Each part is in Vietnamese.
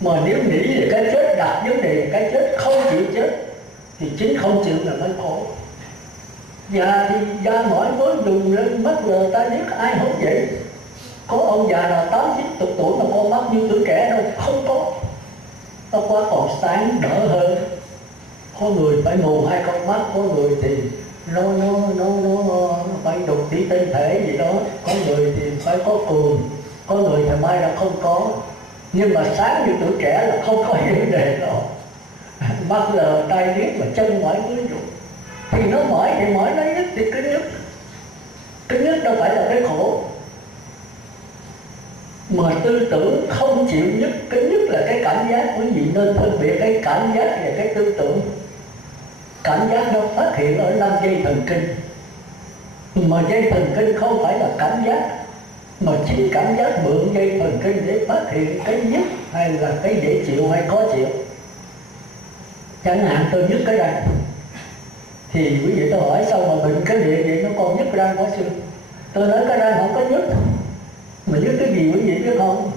Mà nếu nghĩ về cái chết, đặt vấn đề cái chết, không chịu chết thì chính không chịu là mới khổ. Già thì già mỏi mới dùng lên mất giờ ta biết ai không vậy. Có ông già nào 80-90 tuổi mà con mắt như tuổi trẻ đâu, không có. Nó quá còn sáng đỡ hơn. Có người phải mù hai con mắt, có người thì nó phải đục tí tinh thể gì đó, có người thì phải có cuồng, có người thì mai là không có. Nhưng mà sáng như tuổi trẻ là không có vấn đề đâu. Mắt lờ tay điếc mà chân mỏi mới dùng. Thì nó mỏi thì mỏi, nó nhức thì cứ nhức. Cứ nhức đâu phải là cái khổ. Mà tư tưởng không chịu nhức, cái nhức là cái cảm giác. Quý vị nên phân biệt cái cảm giác và cái tư tưởng. Cảm giác nó phát hiện ở 5 dây thần kinh. Mà dây thần kinh không phải là cảm giác, mà chính cảm giác mượn dây thần kinh để phát hiện cái nhức hay là cái dễ chịu hay khó chịu. Chẳng hạn tôi nhức cái răng, thì quý vị tôi hỏi sao mà bệnh cái địa vậy nó còn nhức răng quá xương. Tôi nói cái răng không có nhức, mà nhức cái gì quý vị biết không?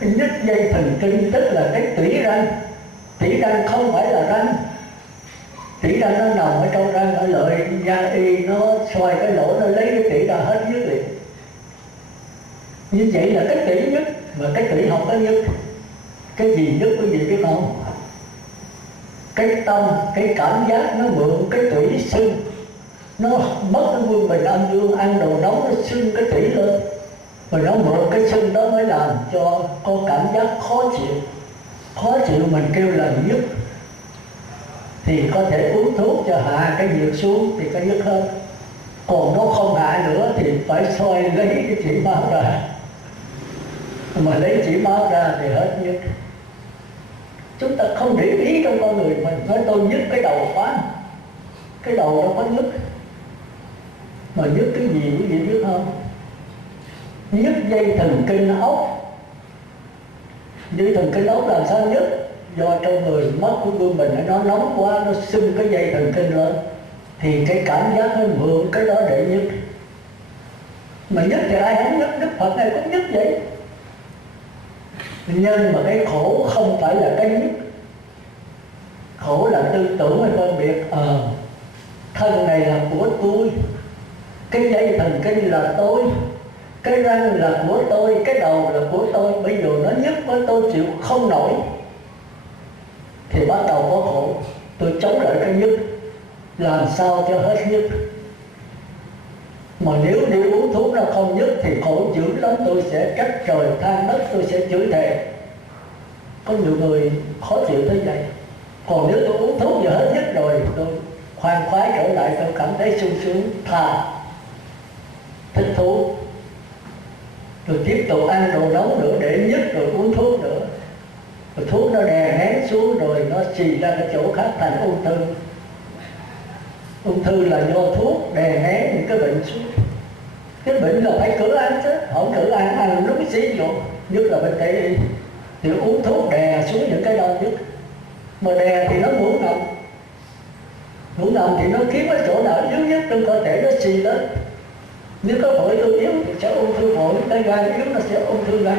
Nhức dây thần kinh tức là cái tủy răng. Tủy răng không phải là răng. Tủy răng nó nằm ở trong răng, ở lợi da y nó xoay cái lỗ, nó lấy cái tủy ra hết nhức liền. Như vậy là cái tủy nhức, mà cái tủy không có nhức. Cái gì nhức quý vị biết không? Cái tâm, cái cảm giác nó mượn cái tủy sưng. Nó mất cái quân bình âm dương, ăn đồ nóng nó sưng cái tủy lên. Rồi nó mượn cái sưng đó mới làm cho có cảm giác khó chịu. Khó chịu mình kêu là nhức. Thì có thể uống thuốc cho hạ cái nhiệt xuống thì cái nhức hơn. Còn nó không hạ nữa thì phải soi lấy cái chỉ máu ra. Mà lấy chỉ máu ra thì hết nhức. Chúng ta không để ý trong con người mình. Nói tôi nhức cái đầu quá, cái đầu đâu có nhức. Mà nhức cái gì quý vị biết không? Nhức dây thần kinh ốc. Dây thần kinh ốc làm sao nhức? Do trong người mất của gương mình nó nóng quá, nó sưng cái dây thần kinh lên. Thì cái cảm giác nó mượn cái đó để nhức. Mà nhức thì ai không nhức? Đức Phật này cũng nhức vậy. Nhưng mà cái khổ không phải là cái nhức. Khổ là tư tưởng hay phân biệt. Thân này là của tôi, cái dây thần kinh là tôi, cái răng là của tôi, cái đầu là của tôi. Bây giờ nó nhức với tôi chịu không nổi thì bắt đầu có khổ. Tôi chống lại cái nhức, làm sao cho hết nhức. Mà nếu đi uống thuốc nó không nhức thì khổ dữ lắm. Tôi sẽ trách trời than đất, tôi sẽ chửi thề. Có nhiều người khó chịu tới vậy. Còn nếu tôi uống thuốc giờ hết nhức rồi, tôi khoan khoái trở lại, tôi cảm thấy sung sướng, thà, thích thú. Rồi tiếp tục ăn đồ nóng nữa để nhức, rồi uống thuốc nữa. Rồi thuốc nó đè nén xuống rồi nó xì ra cái chỗ khác thành ung thư. Ung thư là do thuốc đè nén những cái bệnh xuống. Cái bệnh là phải cử ăn chứ, không cử ăn nó mới xí vô. Nhất là bệnh tây y thì uống thuốc đè xuống những cái đau nhức. Mà đè thì nó ngủ nằm. Ngủ nằm thì nó kiếm cái chỗ nào yếu nhất trong cơ thể nó xì lên. Nếu có phổi tôi yếu thì sẽ ung thư phổi, cái gan yếu nó sẽ ung thư gan.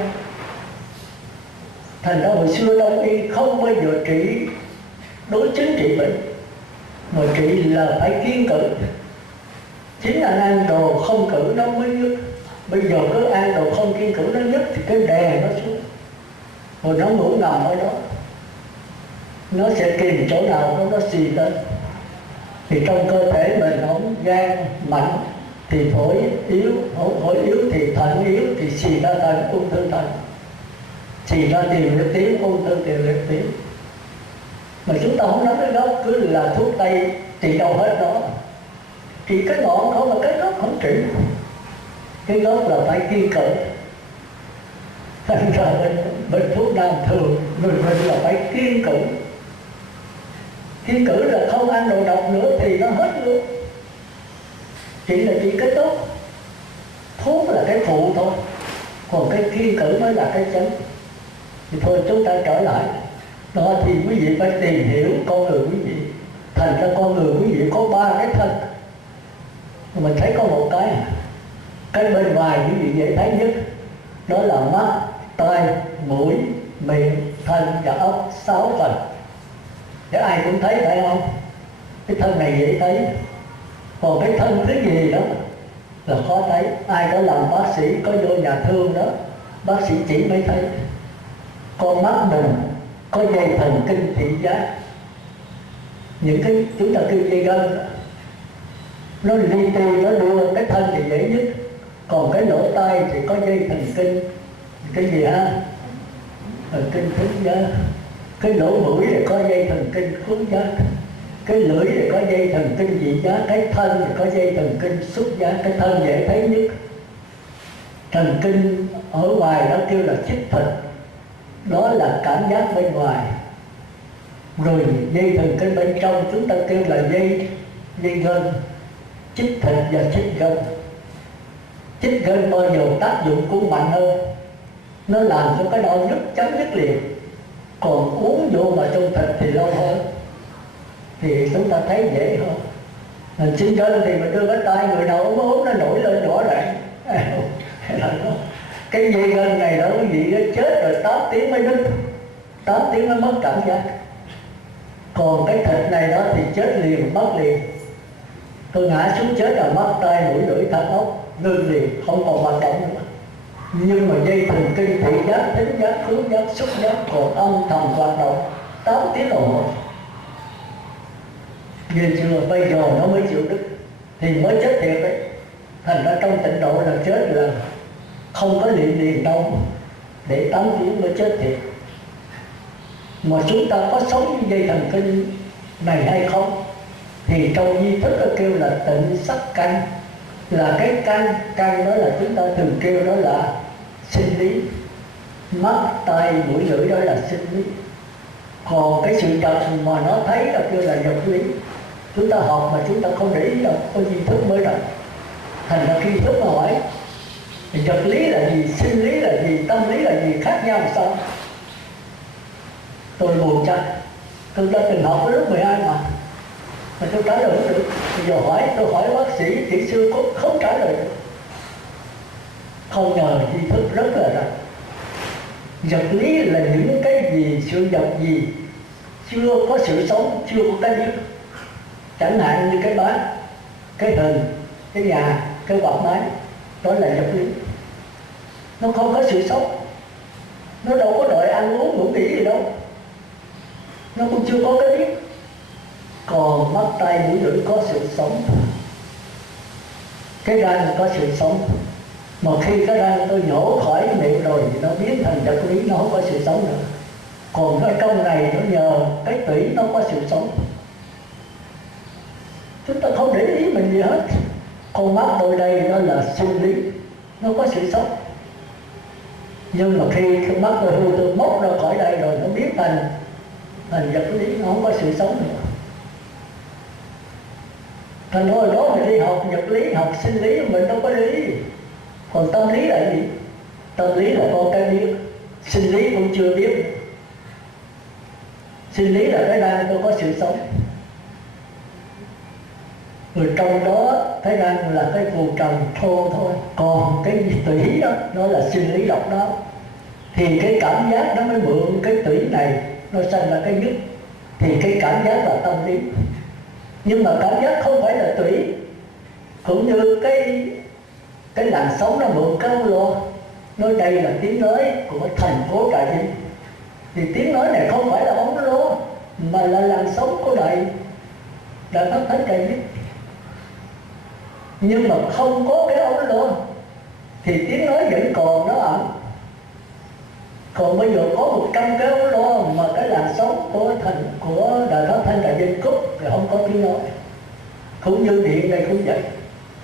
Thành ra hồi xưa Đông y không bao giờ trị đối chứng trị bệnh, mà trị là phải kiêng cử. Chính là ăn đồ không cử nó mới nhức. Bây giờ cứ ăn đồ không kiêng cử nó nhức thì cái đè nó xuống, rồi nó ngủ nằm ở đó. Nó sẽ tìm chỗ nào nó xì lên. Thì trong cơ thể mình không gan mạnh thì phổi yếu, phổi yếu thì thận yếu, thì xì ra thành ung thư thận, xì ra tiền liệt tuyến, ung thư tiền liệt tuyến. Mà chúng ta không nói cái gốc, cứ là thuốc tây trị đâu hết đó. Trị cái ngọn không, mà cái gốc không trị. Cái gốc là phải kiêng cử. Thành ra bệnh thuốc nam thường người mình là phải kiêng cử. Kiêng cử là không ăn đồ độc nữa thì nó hết luôn. Chỉ là chỉ cái tốt. Thuốc là cái phụ thôi, còn cái kiêng cử mới là cái chính. Thì thôi chúng ta trở lại đó, thì quý vị phải tìm hiểu con người quý vị. Thành ra con người quý vị có 3 cái thân. Mình thấy có một cái bên ngoài quý vị dễ thấy nhất, đó là mắt, tai, mũi, miệng, thân và ốc 6 phần. Để ai cũng thấy phải không? Cái thân này dễ thấy, còn cái thân thứ gì đó là khó thấy. Ai có làm bác sĩ, có vô nhà thương đó, bác sĩ chỉ mới thấy. Con mắt mình có dây thần kinh thị giác, những cái chúng ta kêu dây gân đó, nó li ti, nó đưa cái thân thì dễ nhất. Còn cái lỗ tai thì có dây thần kinh, cái gì ha? Thần kinh thính giác. Cái lỗ mũi thì có dây thần kinh khứu giác. Cái lưỡi thì có dây thần kinh vị giác. Cái thân thì có dây thần kinh xúc giác. Cái thân dễ thấy nhất. Thần kinh ở ngoài đó kêu là chích thịt, đó là cảm giác bên ngoài. Rồi dây thần kinh bên trong chúng ta kêu là dây gân. Chích thịt và chích gân. Chích gân bao giờ tác dụng cũng mạnh hơn, nó làm cho cái đau nhức chấm dứt liền. Còn uống vô mà trong thịt thì lâu hơn, thì chúng ta thấy dễ hơn. Mình chích gân thì mình đưa cái tay người nào ốm nó nổi lên rõ ràng. Cái dây gân này đó quý vị, nó chết rồi 8 tiếng mới đứt, 8 tiếng mới mất cảm giác. Còn cái thịt này đó thì chết liền, mất liền. Tôi ngã xuống chết là mất tay, mũi, lưỡi, thân, ốc, ngưng liền, không còn hoạt động nữa. Nhưng mà dây thần kinh thị giác, thính giác, khứu giác, xúc giác còn âm thầm hoạt động 8 tiếng đồng hồ. Ghê chưa? Bây giờ nó mới chịu đứt thì mới chết thiệt đấy. Thành ra trong tịnh độ là chết là không có liền đâu, để 8 tiếng mới chết thiệt. Mà chúng ta có sống với dây thần kinh này hay không? Thì trong di thức nó kêu là tịnh sắc căn, là cái căn đó là chúng ta thường kêu đó là sinh lý. Mắt, tai, mũi, lưỡi đó là sinh lý. Còn cái sự thật mà nó thấy là kêu là vật lý. Chúng ta học mà chúng ta không để ý đâu, có di thức mới rồi. Thành ra khi thức mà hỏi vật lý là gì, sinh lý là gì, tâm lý là gì, khác nhau sao? Tôi buồn chắc, tôi đã từng học cái lúc 12 mà tôi trả lời không được. Bây giờ tôi hỏi bác sĩ, kỹ sư cũng không trả lời được. Không ngờ di thức rất là rành. Vật lý là những cái gì, sự vật gì chưa có sự sống, chưa có cái biết. Chẳng hạn như cái bát, cái hình, cái nhà, cái quạt máy, đó là vật lý. Nó không có sự sống, nó đâu có đợi ăn uống ngủ nghỉ gì đâu, nó cũng chưa có cái biết. Còn mắt, tay, mũi, lưỡi có sự sống. Cái răng có sự sống. Mà khi cái răng tôi nhổ khỏi cái miệng rồi thì nó biến thành vật lý, nó không có sự sống nữa. Còn ở trong này nó nhờ cái tủy nó có sự sống. Chúng ta không để ý mình gì hết. Con mắt đôi đây nó là sinh lý, nó có sự sống. Nhưng mà khi cái mắt tôi hư, tôi móc ra khỏi đây rồi nó biến thành vật lý, nó không có sự sống nữa. Thành hồi đó mình đi học vật lý, học sinh lý mình đâu có lý. Còn tâm lý là gì? Tâm lý là có cái biết, sinh lý cũng chưa biết. Sinh lý là cái răng tôi có sự sống. Rồi trong đó cái răng là cái phù trần thô thôi. Còn cái tủy đó, nó là sinh lý độc đáo. Thì cái cảm giác nó mới mượn cái tủy này, nó sinh ra cái nhất. Thì cái cảm giác là tâm lý. Nhưng mà cảm giác không phải là tủy. Cũng như cái làn sóng nó mượn cái ống loa. Nói đây là tiếng nói của thành phố Trà Vinh. Thì tiếng nói này không phải là ống loa, mà là làn sóng của Đại Pháp Thánh Trà Vinh. Nhưng mà không có cái ống loa thì tiếng nói vẫn còn nó ẩn. Còn bây giờ có 100 cái ống loa mà cái làn sóng của Đại Pháp Thánh Trà Vinh cúp thì không có tiếng nói. Cũng như điện này cũng vậy.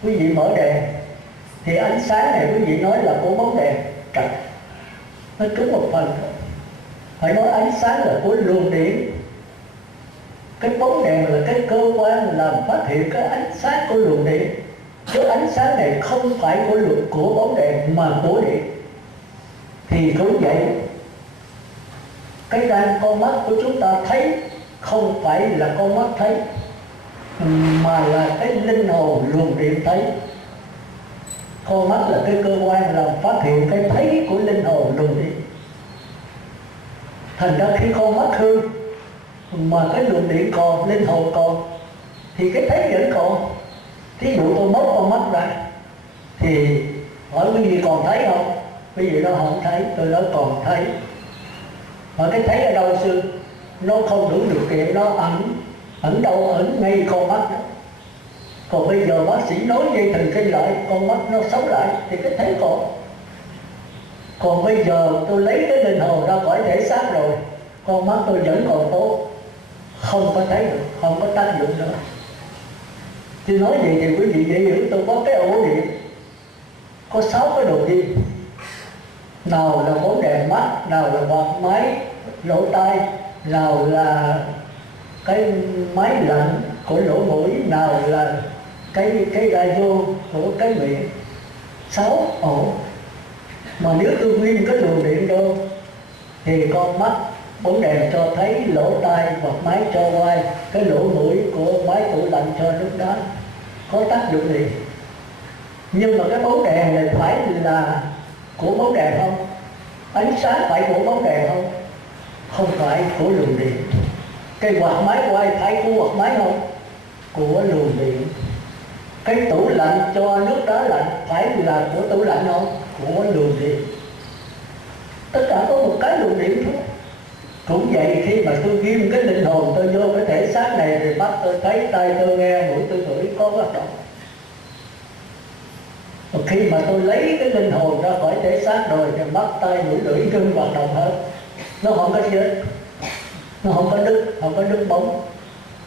Quý vị mở đèn thì ánh sáng này quý vị nói là của bóng đèn trật, nó trúng một phần thôi. Phải nói ánh sáng là của luồng điện. Cái bóng đèn là cái cơ quan làm phát hiện cái ánh sáng của luồng điện. Chứ ánh sáng này không phải của bóng đèn mà của điện. Thì cũng vậy, cái răng con mắt của chúng ta thấy không phải là con mắt thấy, mà là cái linh hồn luồng điện thấy. Con mắt là cái cơ quan làm phát hiện cái thấy của linh hồn luồng điện. Thành ra khi con mắt hư mà cái luồng điện còn, linh hồn còn, thì cái thấy vẫn còn. Thí dụ tôi móc con mắt ra thì hỏi quý vị còn thấy không? Quý vị nói không thấy, tôi nói còn thấy. Mà cái thấy ở đâu sư? Nó không đủ điều kiện, nó ẩn đâu, ẩn ngay con mắt đó. Còn bây giờ bác sĩ nói dây thần kinh lại, con mắt nó sống lại thì cái thấy còn. Còn bây giờ tôi lấy cái linh hồn ra khỏi thể xác rồi, con mắt tôi vẫn còn tốt, không có thấy được, không có tác dụng nữa. Chứ nói gì thì quý vị dễ hiểu, tôi có cái ổ điện, có 6 cái đồ đi. Nào là bóng đèn mắt, nào là quạt máy, lỗ tai, nào là cái máy lạnh của lỗ mũi, nào là cái radio của cái miệng. 6 ổ. Mà nếu tôi nguyên cái luồng điện vô thì con mắt bóng đèn cho thấy, lỗ tai hoặc máy cho quay, cái lỗ mũi của máy tủ lạnh cho nước đá, có tác dụng gì. Nhưng mà cái bóng đèn này phải là của bóng đèn không? Ánh sáng phải của bóng đèn không? Không phải của luồng điện. Cái quạt máy quay phải của quạt máy không? Của luồng điện. Cái tủ lạnh cho nước đá lạnh phải là của tủ lạnh không? Của luồng điện. Tất cả có một cái luồng điện thôi. Cũng vậy, khi mà tôi ghim cái linh hồn tôi vô cái thể xác này thì mắt tôi thấy, tai tôi nghe, mũi tôi ngửi có hoạt động. Và khi mà tôi lấy cái linh hồn ra khỏi thể xác rồi thì mắt, tai, mũi, lưỡi ngưng hoạt động hết. Nó không có chết, nó không có đứt, không có đứt bóng.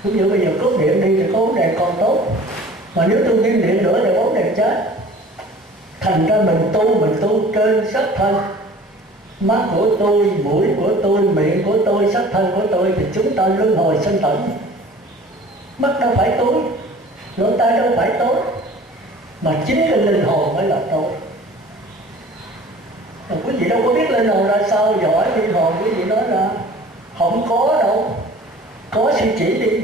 Ví dụ bây giờ cúp điện đi thì có bóng đèn còn tốt, mà nếu tôi ghim điện nữa thì bóng đèn chết. Thành ra mình tu trên sắc thân. Mắt của tôi, mũi của tôi, miệng của tôi, sắc thân của tôi thì chúng ta luân hồi sinh tử. Mắt đâu phải tối, lỗ tai đâu phải tối, mà chính cái linh hồn mới là tối. Mà quý vị đâu có biết linh hồn ra sao, giỏi linh hồn quý vị nói ra. Không có đâu. Có sư chỉ đi.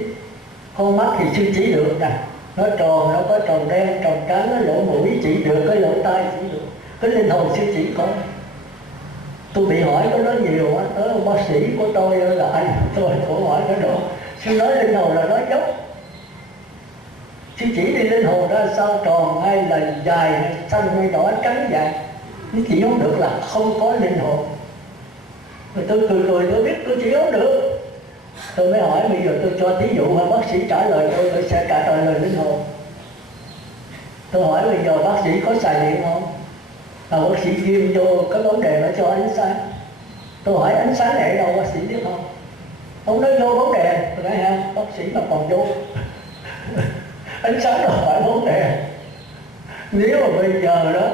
Con mắt thì sư chỉ được nè, nó tròn, nó có tròn đen, tròn trắng, nó lỗ mũi chỉ được, cái lỗ tai chỉ được. Cái linh hồn sư chỉ có. Tôi bị hỏi có nói nhiều á, tới ông bác sĩ của tôi là anh, tôi cũng hỏi cái độ. Sư nói linh hồn là nói dốc. Sư chỉ đi linh hồn ra sao, tròn hay là dài hay xanh hay đỏ trắng vàng, nó chỉ không được là không có linh hồn. Rồi tôi cười tôi biết tôi chỉ không được. Tôi mới hỏi bây giờ tôi cho thí dụ mà bác sĩ trả lời tôi sẽ trả lời linh hồn. Tôi hỏi bây giờ bác sĩ có xài điện không? Bác sĩ ghim vô cái bóng đèn nó cho ánh sáng. Tôi hỏi ánh sáng này ở đâu, bác sĩ biết không? Ông nói vô bóng đèn. Tôi nói ha, bác sĩ mà còn vô ánh sáng đâu phải bóng đèn. Nếu mà bây giờ đó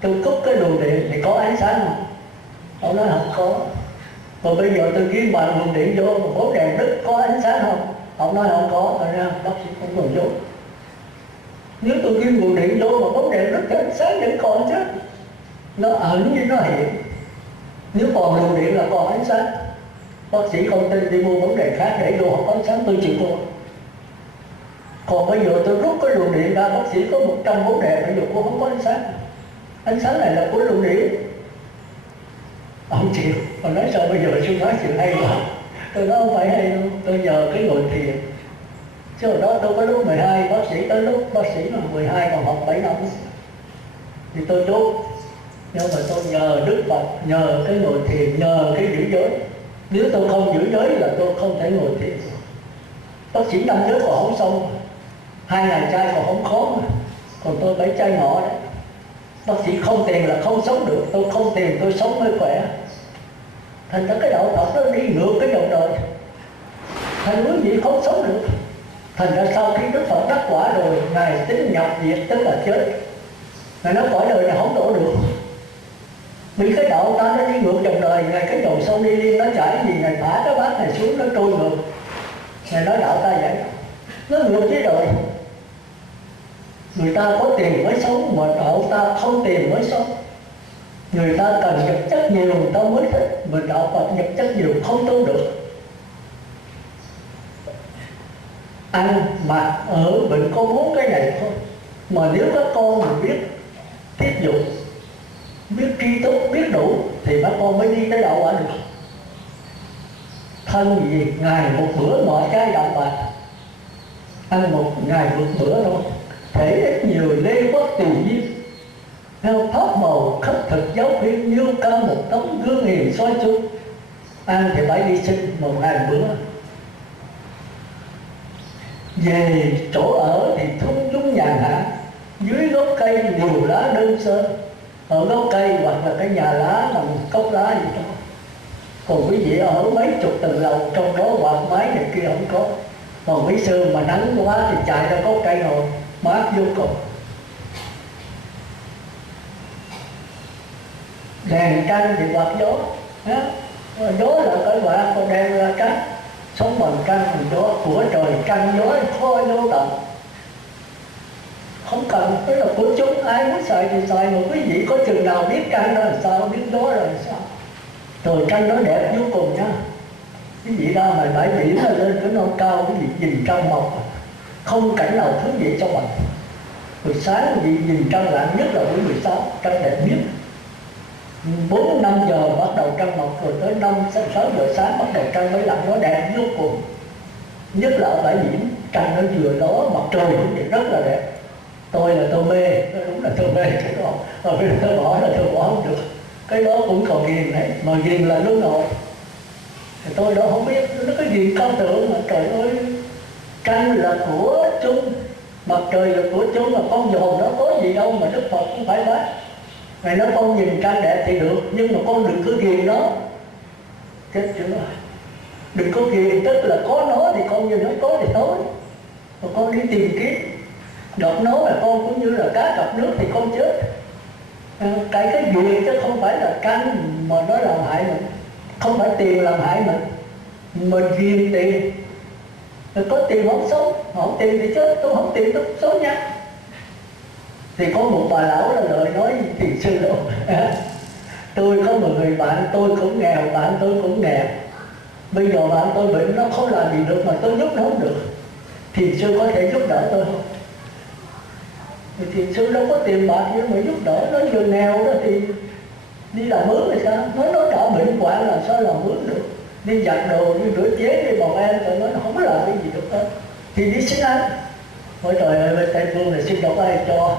tôi cúp cái luồng điện thì có ánh sáng không? Ông nói không có. Còn bây giờ tôi ghim bàn luồng điện vô mà bóng đèn đứt có ánh sáng không? Ông nói không có. Rồi ra bác sĩ không còn vô. Nếu tôi ghim nguồn điện vô mà bóng đèn đứt thì ánh sáng vẫn còn chứ. Nó ẩn như nó hiện. Nếu còn luồng điện là còn ánh sáng. Bác sĩ không tin đi mua bóng đèn khác để vô không có ánh sáng, tôi chịu mua. Còn bây giờ tôi rút cái luồng điện ra, bác sĩ có 100 bóng đèn, bây giờ cũng không có ánh sáng. Ánh sáng này là của luồng điện. Ông chịu. Mà nói sao bây giờ sư nói chuyện hay quá. Tôi nói không phải hay đâu, tôi nhờ cái ngồi thiền. Chứ hồi đó tôi có lúc 12, bác sĩ tới lúc bác sĩ là 12 còn học 7 năm. Thì tôi chốt. Nhưng mà tôi nhờ Đức Phật, nhờ cái ngồi thiền, nhờ cái giữ giới. Nếu tôi không giữ giới là tôi không thể ngồi thiền. Bác sĩ 5 giới còn không xong, 2 ngày trai còn không khó mà. Còn tôi 7 trai ngọ đấy. Bác sĩ không tiền là không sống được, tôi không tiền tôi sống mới khỏe. Thành ra cái đạo Phật nó đi ngược cái dòng đời. Thành quý vị không sống được. Thành ra sau khi Đức Phật đắc quả rồi, Ngài tính nhập diệt tức là chết. Ngài nói cõi đời này không đổ được. Vì cái đạo ta nó đi ngược dòng đời, Ngài cái dòng sông đi liên nó chảy gì, Ngài thả cái bát này xuống nó trôi ngược. Ngài nói đạo ta vậy. Nó ngược với đời. Người ta có tiền mới sống, mà đạo ta không tiền mới sống. Người ta cần vật chất nhiều người ta mới thích, mà đạo Phật vật chất nhiều không tu được. Ăn, mặc, ở, bệnh có 4 cái này thôi. Mà nếu các con mà biết thiết dụng, biết tri túc, biết đủ thì các con mới đi tới đạo quả được. thân gì ngày một bữa mọi cái đạm bạc, ăn một ngày một bữa thôi, thể ít nhiều lê quốc tùy duyên. Theo pháp màu khất thực giáo khuyên, như ca một tấm gương hiền soi chung. Ăn thì phải đi xin một ngày bữa. Về chỗ ở thì thung dung nhàn hạ, dưới gốc cây nhiều lá đơn sơ. Ở gốc cây hoặc là cái nhà lá nằm cốc lá gì đó. Còn quý vị ở mấy chục tầng lầu, trong đó quạt máy này kia không có. Còn mấy xưa mà nắng quá thì chạy ra gốc cây ngồi mát vô cùng. Đèn tranh thì quạt gió, gió là cái quạt, còn đèn là tranh. Sống bằng tranh thì gió của trời, tranh gió khói vô tận. Không cần, cái là của chúng, ai muốn xài thì xài. Mà quý vị có chừng nào biết tranh đó là sao, biết gió là sao. Rồi tranh nó đẹp vô cùng nha. Quý vị ra ngoài bãi biển là lên cái non cao, quý vị nhìn trăng mọc, không cảnh nào thú vị cho bằng. Buổi sáng quý vị nhìn trăng lặng nhất là buổi 16, trăng đẹp nhất. 4-5 giờ bắt đầu trăng mọc, rồi tới 5-6 giờ sáng bắt đầu trăng mới lặn, nó đẹp vô cùng. Nhất là ở bãi biển, trăng nó vừa ló, mặt trời cũng vậy rất là đẹp. Tôi là tôi mê, đúng là tôi mê cái đó. Rồi bây giờ tôi bỏ là tôi bỏ không được. Cái đó cũng còn ghiền đấy, mà ghiền là lúc nào thì tôi đó không biết, nó có ghiền cao tượng mà trời ơi. Trăng là của chung, mặt trời là của chung, mà con dồn nó có gì đâu mà Đức Phật cũng phải bác. Ngày nói con nhìn trăng đẹp thì được, nhưng mà con đừng cứ ghiền nó. Chết chưa? Đừng có ghiền, tức là có nó thì con nhìn nó có thì thôi. Còn con đi tìm kiếm đọt nó là con cũng như là cá cặp nước thì con chết. Cái ghiền chứ không phải là trăng mà nó làm hại mình. Không phải tiền làm hại mình ghiền tiền. Có tiền không sống, không tiền thì chết, tôi không tiền tôi sống nha. Thì có một bà lão là lời nói thiền sư đâu. Tôi có một người bạn, tôi cũng nghèo, bạn tôi cũng nghèo. Bây giờ bạn tôi bệnh, nó không làm gì được mà tôi giúp nó không được. Thiền sư có thể giúp đỡ tôi không? Thiền sư đâu có tiền bạc nhưng mà giúp đỡ. Nó vừa nghèo đó thì đi làm mướn thì sao? Nó đã bệnh hoạn làm sao làm mướn được. Đi giặt đồ, đi rửa chén, đi bồng em, tụi nó không có làm cái gì được hết. Thì đi xin ăn. Ôi trời ơi, bên Tây Phương này xin đâu có ai cho.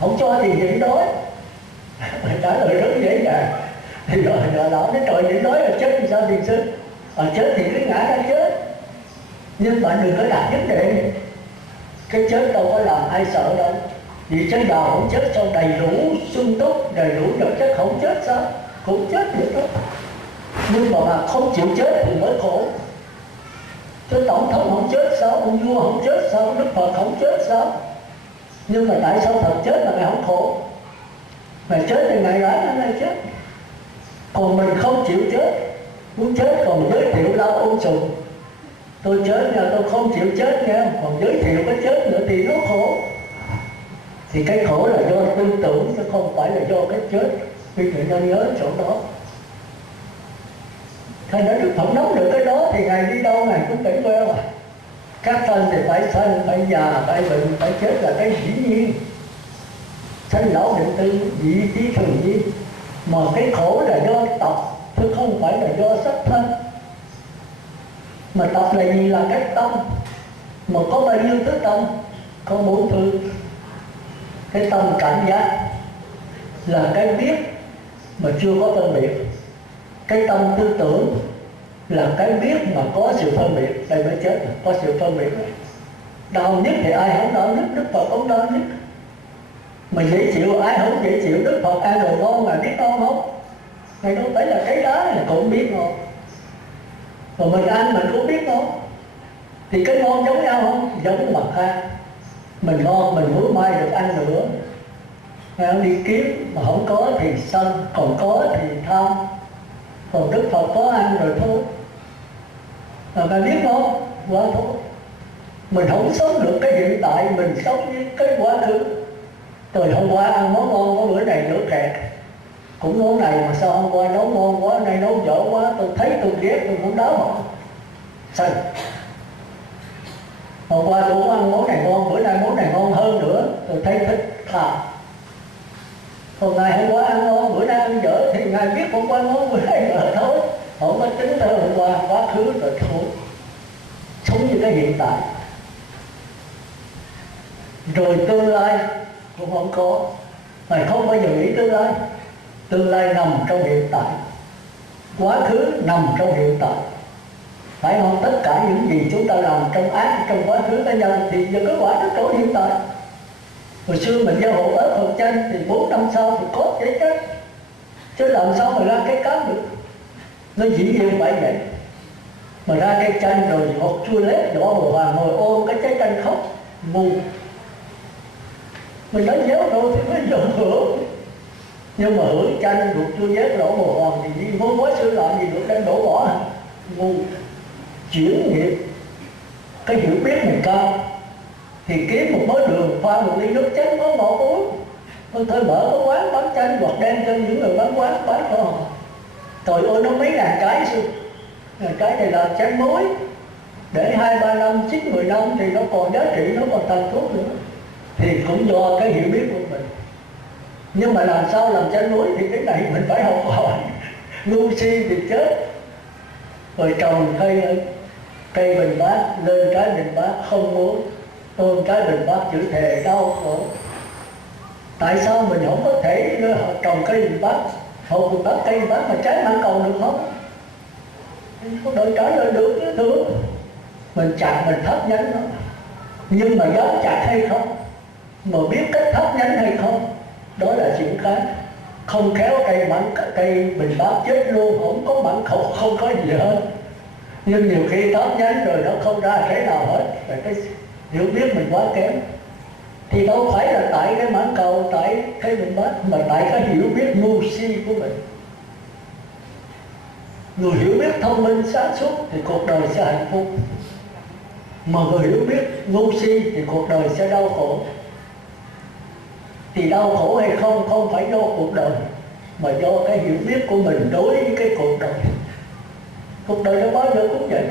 Không cho thì nhịn đói. Trả lời rất dễ dàng. Thì rồi lão nói trời nhịn đói là chết thì sao thiền sư? Chết thì cứ ngã ra chết. Nhưng bạn đừng có đặt vấn đề. Cái chết đâu có làm ai sợ đâu. Vì trên đầu không chết sao đầy đủ sung túc, đầy đủ vật chất không chết sao? Cũng chết được đó. Nhưng mà không chịu chết thì mới khổ. Chứ tổng thống không chết sao, ông vua không chết sao, Đức Phật không chết sao? Nhưng mà tại sao Phật chết mà Ngài không khổ? Ngài chết thì Ngài ráng Ngài chết. Còn mình không chịu chết, muốn chết còn giới thiệu lao ôn sùng. Tôi chết nha, tôi không chịu chết nha, còn giới thiệu cái chết nữa thì nó khổ. Thì cái khổ là do tư tưởng chứ không phải là do cái chết. Quý vị nên nhớ chỗ đó. Thành ra Đức Phật nắm được cái đó thì Ngài đi đâu Ngài cũng tỉnh queo à. Các thân thì phải sanh, phải già, phải bệnh, phải chết là cái dĩ nhiên. Sanh lão định tư, dị trí thường nhiên. Mà cái khổ là do tập, chứ không phải là do sắc thân. Mà tập là gì? Là cái tâm. Mà có bao nhiêu thứ tâm? Có 4 thứ. Cái tâm cảm giác là cái biết mà chưa có phân biệt. Cái tâm tư tưởng là cái biết mà có sự phân biệt. Đây mới chết, có sự phân biệt. Đau nhất thì ai không đau nhất? Đức Phật không đau nhất. Mà dễ chịu ai không dễ chịu? Đức Phật ăn đồ ngon mà biết ngon không? Ngài đâu phải là cái đá là cũng biết ngon. Mà mình ăn mình cũng biết ngon. Thì cái ngon giống nhau không? Giống mặt khác. Mình ngon mình muốn mai được ăn nữa. Ngài không đi kiếm mà không có thì sân, còn có thì tham. Còn Đức Phật có ăn rồi thôi. Mà ngài biết không? Quá thôi. Mình không sống được cái hiện tại, mình sống với cái quá khứ. Từ hôm qua ăn món ngon, có bữa này nữa kẹt. Cũng món này mà sao hôm qua nấu ngon quá, nay nấu dở quá, tôi thấy tôi ghét, tôi muốn đá bỏ. Sao? Hôm qua tôi cũng ăn món này ngon, bữa nay món này ngon hơn nữa, tôi thấy thích thà. Còn ngày hôm qua ăn ngon, bữa nay ăn dở thì ngài biết hôm qua ngon, bữa nay dở thôi. Không có tính tới hôm qua, quá khứ khứ rồi thôi, sống như cái hiện tại. Rồi tương lai cũng không có, mày không bao giờ nghĩ tương lai. Tương lai nằm trong hiện tại, quá khứ nằm trong hiện tại, phải không? Tất cả những gì chúng ta làm trong ác, trong quá khứ cá nhân thì giờ có quả nó trổ hiện tại. Hồi xưa mình gieo hột ớt hột chanh thì 4 năm sau thì có trái cây, chứ làm sao mà ra cái cám được. Nó dĩ nhiên phải vậy. Mà ra cây chanh rồi hột chua lét vỏ bồ hoàng ngồi ôm cái trái chanh khóc ngu. Mình đã gieo rồi thì bây giờ hưởng. Nhưng mà hưởng chanh ruột chua lét đổ bồ hoàng thì gì vô quá xưa làm gì được, đem đổ bỏ ngu. Chuyển nghiệp, cái hiểu biết mình cao thì kiếm một mớ đường pha một ly nước chanh có ngọt uống. Thôi mở có quán bán chanh hoặc đem cho những người bán quán bán cho họ. Trời ơi, nó mấy ngàn cái xưa. Cái này là chanh muối, để 2-3 năm, 9-10 năm thì nó còn giá trị, nó còn thành thuốc nữa. Thì cũng do cái hiểu biết của mình. Nhưng mà làm sao làm chanh muối thì cái này mình phải học hỏi. Ngu si thì chết. Rồi trồng cây bình bát, lên trái bình bát không muốn, ôm trái bình bát chữ thề đau khổ. Tại sao mình không có thể trồng cây bình bát, hậu bình bát, cây bình bát mà trái mãng cầu được không? Có đợi trả lời được chứ thưa. Mình chặt mình thấp nhánh nó, nhưng mà dám chặt hay không, mà biết cách thấp nhánh hay không, đó là chuyện khác. Không khéo cây bình bát chết luôn, không có mãng cầu, không có gì hết. Nhưng nhiều khi thấp nhánh rồi nó không ra cái nào hết, và cái hiểu biết mình quá kém. Thì đâu phải là tại cái mãng cầu, tại cái bình bát, mà tại cái hiểu biết ngu si của mình. Người hiểu biết thông minh sáng suốt thì cuộc đời sẽ hạnh phúc, mà người hiểu biết ngu si thì cuộc đời sẽ đau khổ. Thì đau khổ hay không, không phải do cuộc đời, mà do cái hiểu biết của mình đối với cái cuộc đời. Cuộc đời nó bao giờ cũng vậy.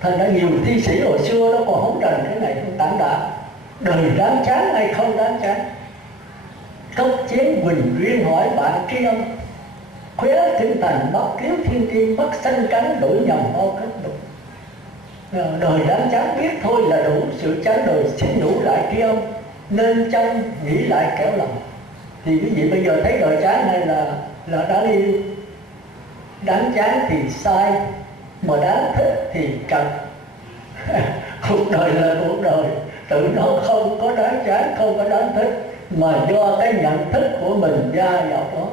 Thành ra nhiều thi sĩ hồi xưa nó còn không rành cái này, không tản đả. Đời đáng chán hay không đáng chán, cốc chén quỳnh duyên hỏi bạn tri âm, khóe kinh thành bắc kiếu thiên kim, bắc xanh trắng đổi nhầm bao cách đục. Đời đáng chán biết thôi là đủ, sự chán đời xin đủ lại tri âm, nên chăng nghĩ lại kéo lòng. Thì quý vị bây giờ thấy đời chán hay là đáng yêu? Đáng chán thì sai, mà đáng thích thì trật. Cuộc đời là cuộc đời, tự nó không có đáng chán, không có đáng thích, mà do cái nhận thức của mình ra vào đó.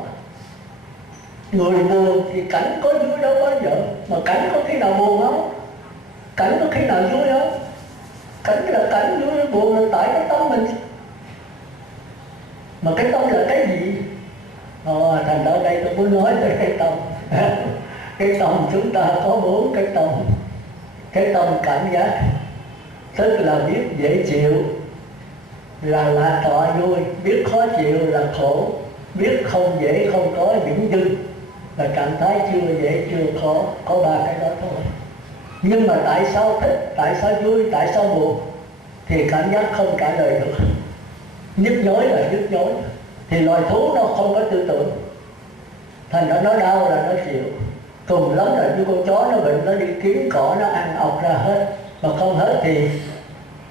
Người buồn thì cảnh có vui đâu bao giờ, mà cảnh có khi nào buồn không? Cảnh có khi nào vui không? Cảnh là cảnh, vui buồn là tại cái tâm mình. Mà cái tâm là cái gì? Thành ra đây tôi muốn nói tới cái tâm. Cái tâm chúng ta có 4 cái tâm. Cái tâm cảm giác, tức là biết dễ chịu là thọ vui, biết khó chịu là khổ, biết không dễ không có vĩnh dưng là trạng thái chưa dễ chưa khó, có 3 cái đó thôi. Nhưng mà tại sao thích, tại sao vui, tại sao buồn thì cảm giác không trả lời được. Nhức nhối là nhức nhối, thì loài thú nó không có tư tưởng, thành ra nó đau là nó chịu. Cùng lắm là như con chó nó bệnh, nó đi kiếm cỏ nó ăn ọc ra hết, mà không hết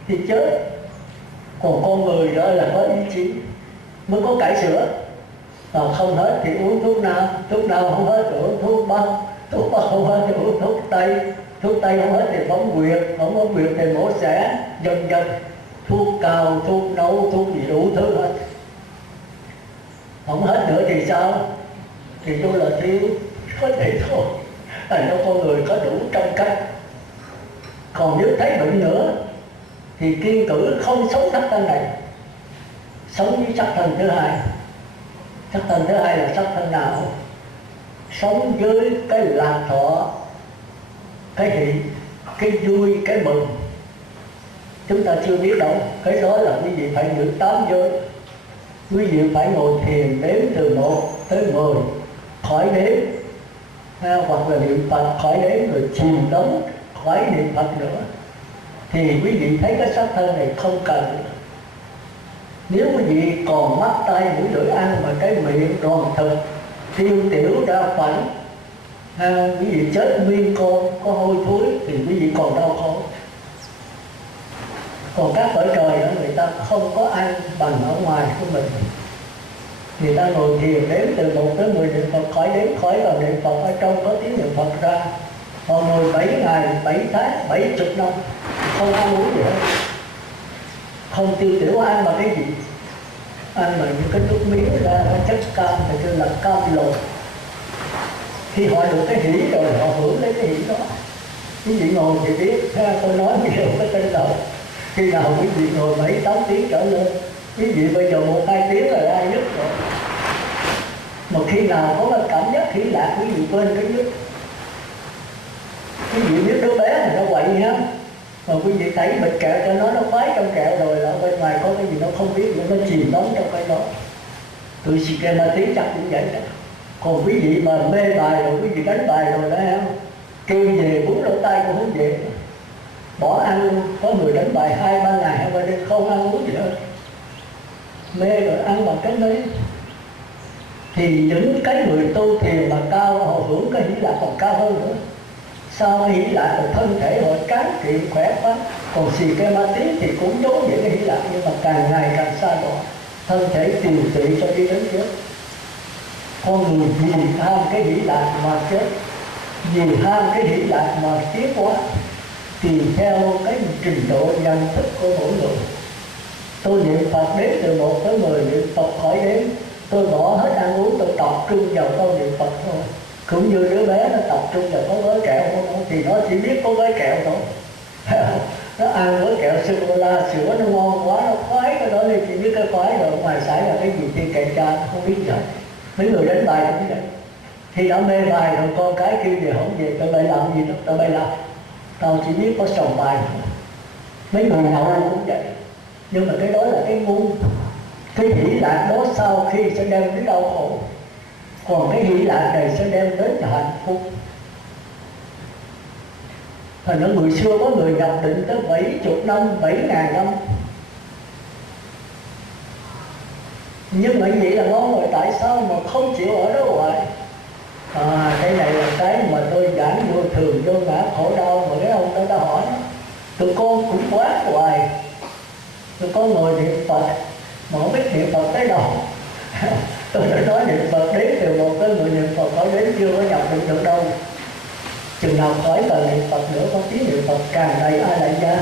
thì chết. Còn con người đó là có ý chí, mới có cải sữa. Mà không hết thì uống thuốc nam không hết thì uống thuốc bắc không hết thì uống thuốc tây không hết thì bấm huyệt, không bấm huyệt thì mổ xẻ, dần dần thuốc cao, thuốc nấu, thuốc gì đủ thứ hết. Không hết nữa thì sao? Thì tôi là thiếu, có thể thôi. Thành ra con người có đủ trong cách. Còn nếu thấy bệnh nữa thì kiên cử không sống sắc thân này, sống với sắc thân thứ hai. Sắc thân thứ hai là sắc thân nào? Sống với cái lạc thọ, cái hỷ, cái vui, cái mừng. Chúng ta chưa biết đâu. Cái đó là quý vị phải giữ 8 giới. Quý vị phải ngồi thiền đếm từ 1 tới 10, khỏi đếm, hoặc là niệm Phật khỏi đếm, rồi chìm đắm khỏi niệm Phật nữa, thì quý vị thấy cái sắc thân này không cần nữa. Nếu quý vị còn mắt tay mũi lưỡi ăn mà cái miệng còn thực, tiêu tiểu ra phẳng, quý vị chết nguyên con có hôi thối thì quý vị còn đau khổ. Còn các cõi trời đó người ta không có ăn bằng ở ngoài của mình. Người ta ngồi thiền đếm từ 1 tới 10 niệm Phật, khỏi đếm khỏi vào niệm Phật, ở trong có tiếng niệm Phật ra. Họ ngồi 7 ngày, 7 tháng, 70 năm không ăn uống gì hết, không tiêu tiểu ăn mà cái gì, ăn mà những cái nước miếng ra nó chất cam thì kêu là cam lột. Khi họ được cái hỷ rồi họ hưởng lấy cái hỷ đó. Quý vị ngồi thì biết, tôi nói bây giờ cái tên đầu. Khi nào quý vị ngồi 7-8 tiếng trở lên, quý vị bây giờ 1-2 tiếng là ai nhất rồi. Mà khi nào có cái cảm giác hỷ lạc, quý vị quên cái nhất. Quý vị biết đứa bé mà nó quậy ha, mà quý vị thấy bịch kẹo cho nó khoái trong kẹo rồi là bên ngoài có cái gì nó không biết nữa, nó chìm đắm trong cái đó. Tụi xì ke ma tí chắc cũng vậy đó. Còn quý vị mà mê bài rồi, quý vị đánh bài rồi đó ha, kêu về 4 lỗ tay cũng không về, bỏ ăn luôn. Có người đánh bài 2-3 ngày 2-3 đêm không ăn uống gì hết, mê rồi ăn bằng cái đấy. Thì những cái người tu thiền mà cao họ hưởng cái hỷ lạc còn cao hơn nữa. Sao cái hỷ lạc là thân thể họ tráng kiện khỏe khoắn. Còn xì ke ma tí thì cũng trốn về cái hỷ lạc, nhưng mà càng ngày càng xa bỏ, thân thể tiều tụy cho đi đến chết. Con người vì ham cái hỷ lạc mà chết, vì ham cái hỷ lạc mà tiến hóa, tùy theo cái trình độ nhận thức của mỗi người. Tôi niệm Phật đếm từ 1 tới 10 niệm Phật khỏi đếm. Tôi bỏ hết ăn uống, tôi tập trung vào câu niệm Phật thôi. Cũng như đứa bé nó tập trung vào có gói kẹo của nó, thì nó chỉ biết có gói kẹo thôi. Nó ăn gói kẹo sô-cô-la, sữa nó ngon quá, nó khoái cái đó thì chỉ biết cái khoái rồi. Ngoài xảy ra cái gì thì kẹt cha không biết gì. Mấy người đánh bài cũng vậy. Khi đã mê bài rồi con cái kêu về không về, tụi bay làm gì đó, tụi bay làm. Tao chỉ biết có sòng bài. Mấy người nhậu cũng vậy. Nhưng mà cái đó là cái ngu. Cái hỷ lạc đó sau khi sẽ đem đến đau khổ, còn cái hỷ lạc này sẽ đem đến hạnh phúc. Thành ra người xưa có người nhập định tới 70 năm, 7.000 năm. Nhưng mà vậy là ngon rồi, tại sao mà không chịu ở đó hoài? Cái này là cái mà tôi giảng vô thường vô ngã khổ đau. Mà cái ông đó ta hỏi, tụi con cũng quá hoài, tụi con ngồi niệm Phật mà không biết niệm Phật tới đâu. Tôi đã nói niệm Phật đến từ 1 tới 10 niệm Phật khỏi đến chưa có nhập định được đâu. Chừng nào khỏi cần niệm Phật nữa, có tiếng niệm Phật càng đầy ai lại ra.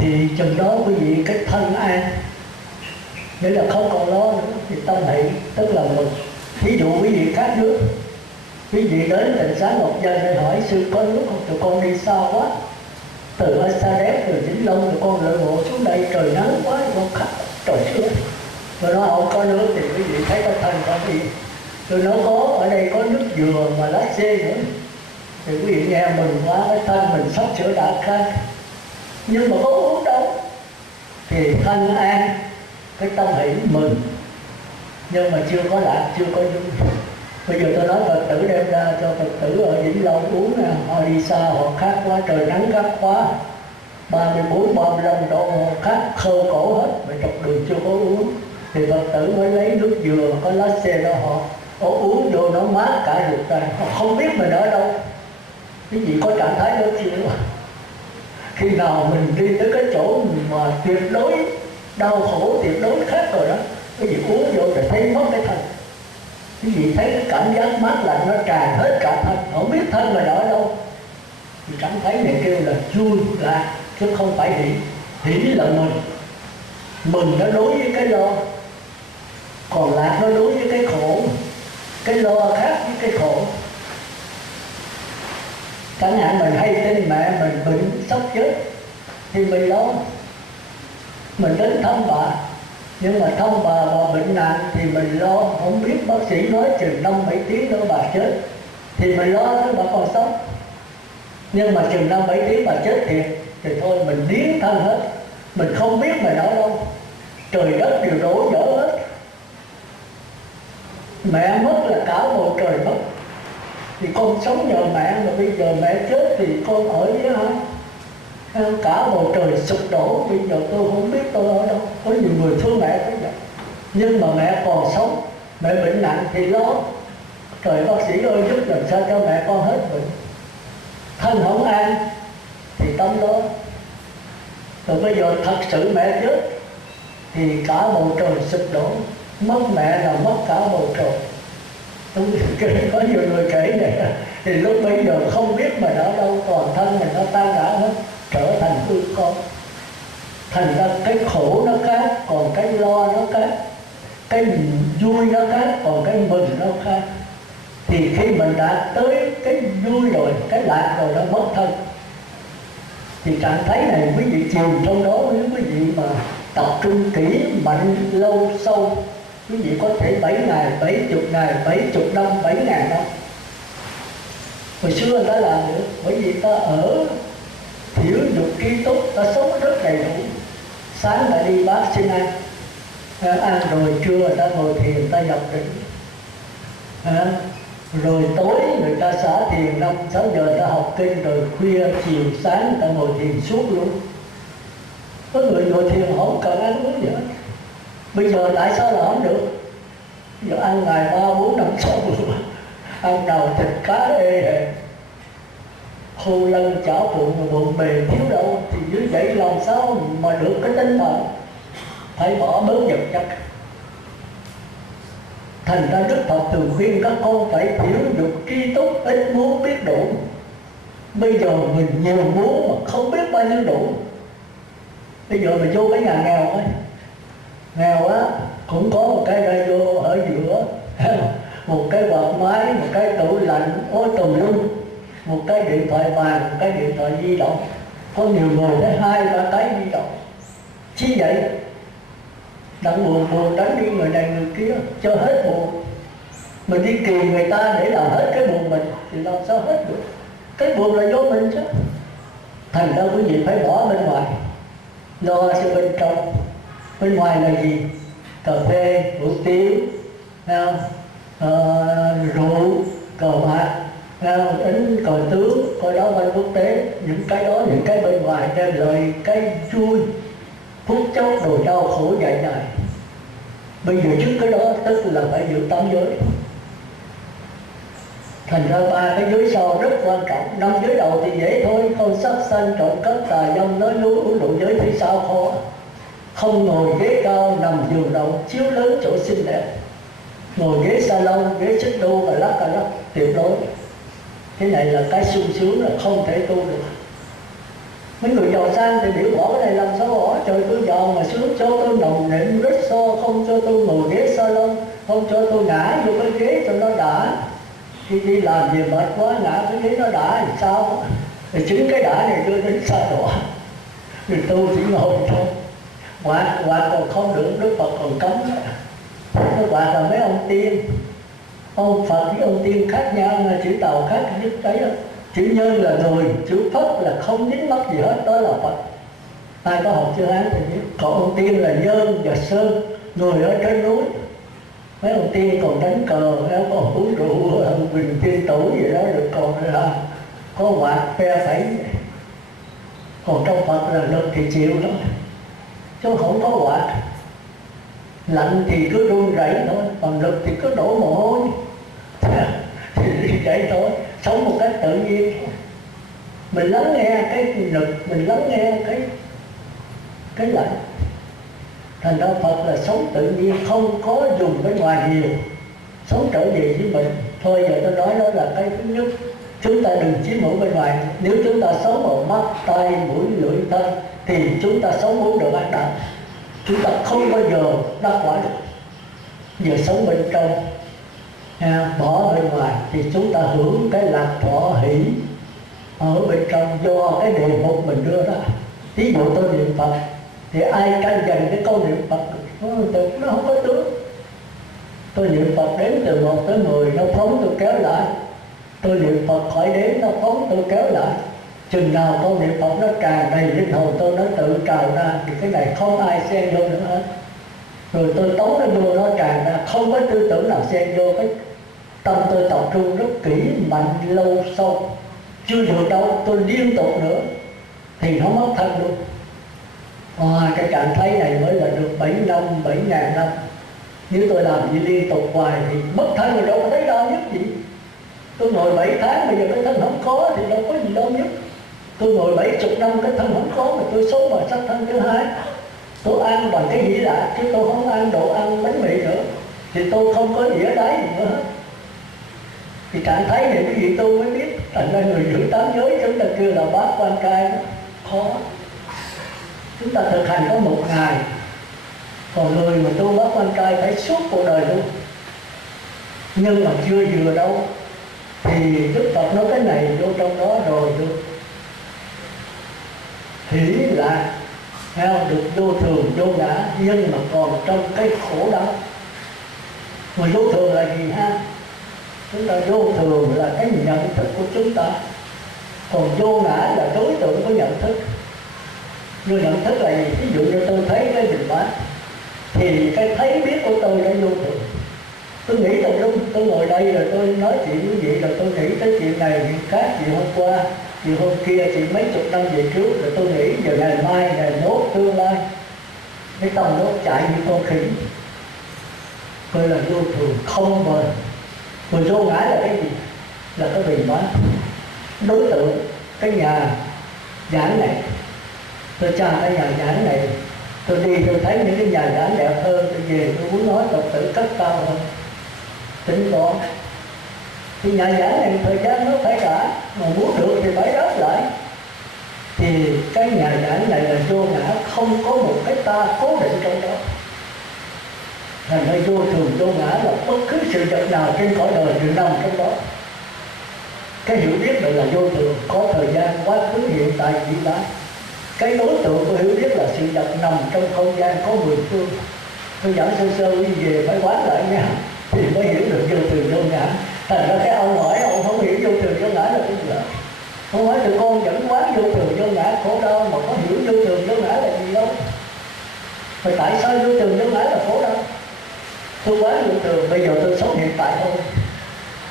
Thì chừng đó quý vị cái thân an, nghĩa là không còn lo nữa, thì tâm hỷ tức là mừng. Ví dụ quý vị khát nước, quý vị đến Tịnh Xá Ngọc Dân để hỏi sư có nước không, tụi con đi xa quá, từ Sa Đéc từ Vĩnh Long tụi con lội bộ xuống đây, trời nắng quá tụi con khát trời xưa. Rồi nó không có nước thì quý vị thấy cái thân có gì. Rồi nó có ở đây có nước dừa mà lá xê nữa, thì quý vị nghe mừng quá, cái thân mình sắp sửa đã khát. Nhưng mà có uống đâu, thì thân an, cái tâm hỷ mừng, nhưng mà chưa có lạc, chưa có dung. Bây giờ tôi nói Phật tử đem ra cho Phật tử ở Vĩnh Long uống nè, họ đi xa họ khát quá, trời nắng gắt quá, 34-35 độ, họ khát khô cổ hết, mà dọc đường chưa có uống, thì Phật tử mới lấy nước dừa có lá xe đó, họ uống vô nó mát cả ruột ra, họ không biết mình ở đâu. Cái gì có trạng thái đó chưa? Khi nào mình đi tới cái chỗ mà tuyệt đối đau khổ, tuyệt đối khác rồi đó, cái gì uống vô thì thấy mất cái thân. Cái gì thấy cái cảm giác mát lạnh nó tràn hết cả thân, không biết thân là ở đâu. Thì cảm thấy này kêu là vui lạc, chứ không phải hỷ. Hỷ là mừng nó đối với cái lo, còn lạc nó đối với cái khổ. Cái lo khác với cái khổ. Chẳng hạn mình hay tin mẹ mình bệnh sắp chết thì mình lo, mình đến thăm bà, nhưng mà thăm bà bệnh nặng thì mình lo, không biết bác sĩ nói chừng 5-7 tiếng nữa bà chết, thì mình lo chứ bà còn sống. Nhưng mà chừng 5-7 tiếng bà chết thiệt thì thôi mình điếng thân hết, mình không biết mình ở đâu. trời đất đều đổ vỡ hết. Mẹ mất là cả bầu trời mất, thì con sống nhờ mẹ, mà bây giờ mẹ chết thì con ở với ai? Cả bầu trời sụp đổ, bây giờ tôi không biết tôi ở đâu. Có nhiều người thương mẹ thế vậy, nhưng mà mẹ còn sống, mẹ bệnh nặng thì lo, trời bác sĩ ơi giúp làm sao cho mẹ con hết bệnh. Thân không an thì tâm lo. Rồi bây giờ thật sự mẹ chết thì cả bầu trời sụp đổ, mất mẹ là mất cả bầu trời. Có nhiều người kể này, thì lúc bây giờ không biết mình ở đâu, toàn thân mình nó tan rã hết, trở thành hư con. Thành ra cái khổ nó khác, còn cái lo nó khác, cái vui nó khác, còn cái mừng nó khác. Thì khi mình đã tới cái vui rồi, cái lạc rồi, nó mất thân. Thì trạng thái này quý vị chìm trong đó, nếu quý vị mà tập trung kỹ, mạnh, lâu, sâu, quý vị có thể 7 ngày, 70 ngày, 70 năm, 7.000 năm. Hồi xưa người ta làm được, bởi vì ta ở thiểu dục tri túc, ta sống rất đầy đủ. Sáng ta đi bác xin ăn rồi trưa ta ngồi thiền, ta nhập định. Rồi tối người ta xả thiền 5-6 giờ ta học kinh, rồi khuya chiều sáng ta ngồi thiền suốt luôn. Có người ngồi thiền không cần ăn uống gì hết. Bây giờ tại sao là không được? Giờ ăn ngày 3, 4, 5, 6 bữa, ăn đầu thịt cá ê hề, khô lân chảo phụng mà bụng bề thiếu đâu, thì dưới vậy làm sao mà được cái tinh thần? Phải bỏ bớt vật chất. Thành ra Đức Phật thường khuyên các con phải thiểu dục tri túc, ít muốn biết đủ. Bây giờ mình nhiều muốn mà không biết bao nhiêu đủ. Bây giờ mình vô cái nhà nghèo thôi, nghèo á, cũng có một cái radio ở giữa, một cái quạt máy, một cái tủ lạnh, ôi tùm lum, một cái điện thoại bàn, một cái điện thoại di động. Có nhiều người tới 2-3 cái di động. Chi vậy? Đặng buồn đánh đi người này người kia, cho hết buồn. Mình đi kỳ người ta để làm hết cái buồn mình, thì làm sao hết được? Cái buồn là do mình chứ. Thành ra quý vị phải bỏ bên ngoài, lo cho bên trong. Bên ngoài là gì? Cà phê, hủ tiếu, rượu, cờ bạc, đánh cờ tướng, coi đá banh quốc tế. Những cái đó, những cái bên ngoài đem lời cái vui, phút chốc đồ đau khổ dài dài. Bây giờ trước cái đó tức là phải giữ 8 giới. Thành ra 3 cái giới sau rất quan trọng. 5 giới đầu thì dễ thôi, không sát sanh, trộm cắp, tà dâm, nói lúa, uống rượu. Giới phía sau khó. Không ngồi ghế cao, nằm giường rộng, chiếu lớn chỗ xinh đẹp, ngồi ghế salon, ghế xích đu và lắc cả lắc, tuyệt đối. Cái này là cái sung sướng là không thể tu được. Mấy người giàu sang thì biểu bỏ cái này làm sao bỏ? Trời, tôi giàu mà sướng, cho tôi nồng nệm rất so, không cho tôi ngồi ghế salon, không cho tôi ngã vô cái ghế cho nó đã. Khi đi làm về mệt quá, ngã cái ghế nó đã thì sao? Thì chính cái đã này đưa đến xa đọa. Người tu chỉ ngồi thôi. Quạt còn không được, Đức Phật còn cấm. Cái quạt là mấy ông tiên, ông Phật với ông tiên khác nhau, chữ Tàu khác nhất đấy đó. Chữ Nhân là người, chữ Phật là không dính mắc gì hết, đó là Phật. Ai có học chữ Hán thì biết. Còn ông tiên là Nhân và Sơn, người ở trên núi. Mấy ông tiên còn đánh cờ, còn uống rượu, bình tiên tủ gì đó được, còn là có quạt phe phẩy. Còn trong Phật là lực thì chịu đó, chứ không có quạt. Lạnh thì cứ run rẩy thôi, còn lực thì cứ đổ mồ hôi. Thì vậy thôi, sống một cách tự nhiên. Mình lắng nghe cái lực, mình lắng nghe cái lạnh. Thành ra Phật là sống tự nhiên, không có dùng bên ngoài nhiều, sống trở về với mình. Thôi giờ tôi nói đó là cái thứ nhất. Chúng ta đừng chiếm hữu bên ngoài. Nếu chúng ta sống vào mắt, tay, mũi, lưỡi, thân thì chúng ta sống muốn được ác đạo. Chúng ta không bao giờ đắc quả được. Giờ sống bên trong, bỏ bên ngoài thì chúng ta hưởng cái lạc thọ hỷ ở bên trong do cái đề mục mình đưa ra. Ví dụ tôi niệm Phật thì ai tranh giành cái câu niệm Phật nó không có tướng. Tôi niệm Phật đếm từ 1 tới 10, nó phóng tôi kéo lại. Tôi niệm Phật khỏi đếm, nó phóng tôi kéo lại. Chừng nào câu niệm Phật nó tràn đầy linh hồn tôi, nó tự trào ra, thì cái này không ai xen vô nữa hết. rồi tôi tống cái vô nó tràn ra, không có tư tưởng nào xen vô. Cái tâm tôi tập trung rất kỹ, mạnh, lâu, sâu. Chưa được đâu, tôi liên tục nữa thì nó mất thân luôn. Cái trạng thái này mới là được 7 năm, 7.000 năm. Nếu tôi làm gì liên tục hoài thì mất thân rồi, đâu có thấy đau nhất gì. Tôi ngồi 7 tháng bây giờ cái thân không có thì đâu có gì đau nhất. Tôi ngồi 70 năm cái thân không có mà tôi sống bằng sắc thân thứ hai. Tôi ăn bằng cái gì lạ chứ tôi không ăn đồ ăn bánh mì nữa, thì tôi không có đĩa đáy gì nữa hết. Thì trạng thái này cái gì tôi mới biết. Thành ra người giữ tám giới chúng ta kêu là bát quan trai, nó khó. Chúng ta thực hành có 1 ngày, còn người mà tu bát quan trai phải suốt cuộc đời luôn. Nhưng mà chưa vừa đâu thì Đức Phật nói cái này vô trong đó rồi được hỷ lạc, được vô thường vô ngã, nhưng mà còn trong cái khổ đau. Mà vô thường là gì ha? Chúng ta vô thường là cái nhận thức của chúng ta, còn vô ngã là đối tượng của nhận thức. Vô nhận thức là gì? Ví dụ như tôi thấy cái bình bát thì cái thấy biết của tôi đã vô thường. Tôi nghĩ trong lúc tôi ngồi đây rồi tôi nói chuyện với vị, rồi tôi nghĩ tới chuyện này, chuyện khác, chuyện hôm qua, chuyện hôm kia, chuyện mấy chục năm về trước, rồi tôi nghĩ giờ ngày mai, ngày mốt, tương lai. Cái tâm nó chạy như con khỉ, coi là vô thường không bền. Rồi vô ngã là cái gì? Là cái bình bát. Đối tượng cái nhà giảng này, tôi chào cái nhà giảng này, tôi đi tôi thấy những cái nhà giảng đẹp hơn, tôi về tôi muốn nói Phật tử cấp cao hơn, tính toán. Thì nhà giảng này thời gian nó phải trả, mà muốn được thì phải đáp lại. Thì cái nhà giảng này là vô ngã, không có một cái ta cố định trong đó. Thành ra vô thường vô ngã là bất cứ sự vật nào trên cõi đời đều nằm trong đó. Cái hiểu biết này là vô thường, có thời gian, quá khứ, hiện tại, vị lai. Cái đối tượng của hiểu biết là sự vật nằm trong không gian có 10 phương. Tôi giảng sơ sơ đi về phải quán lại nha, thì mới hiểu được vô thường vô ngã. Thành ra cái ông hỏi ông không hiểu vô thường vô ngã là cái gì đó. Không phải tụi con vẫn quán vô thường vô ngã khổ đau, mà có hiểu vô thường vô ngã là gì đâu. Rồi tại sao vô thường vô ngã là khổ đau? Tôi quán vô thường, bây giờ tôi sống hiện tại thôi.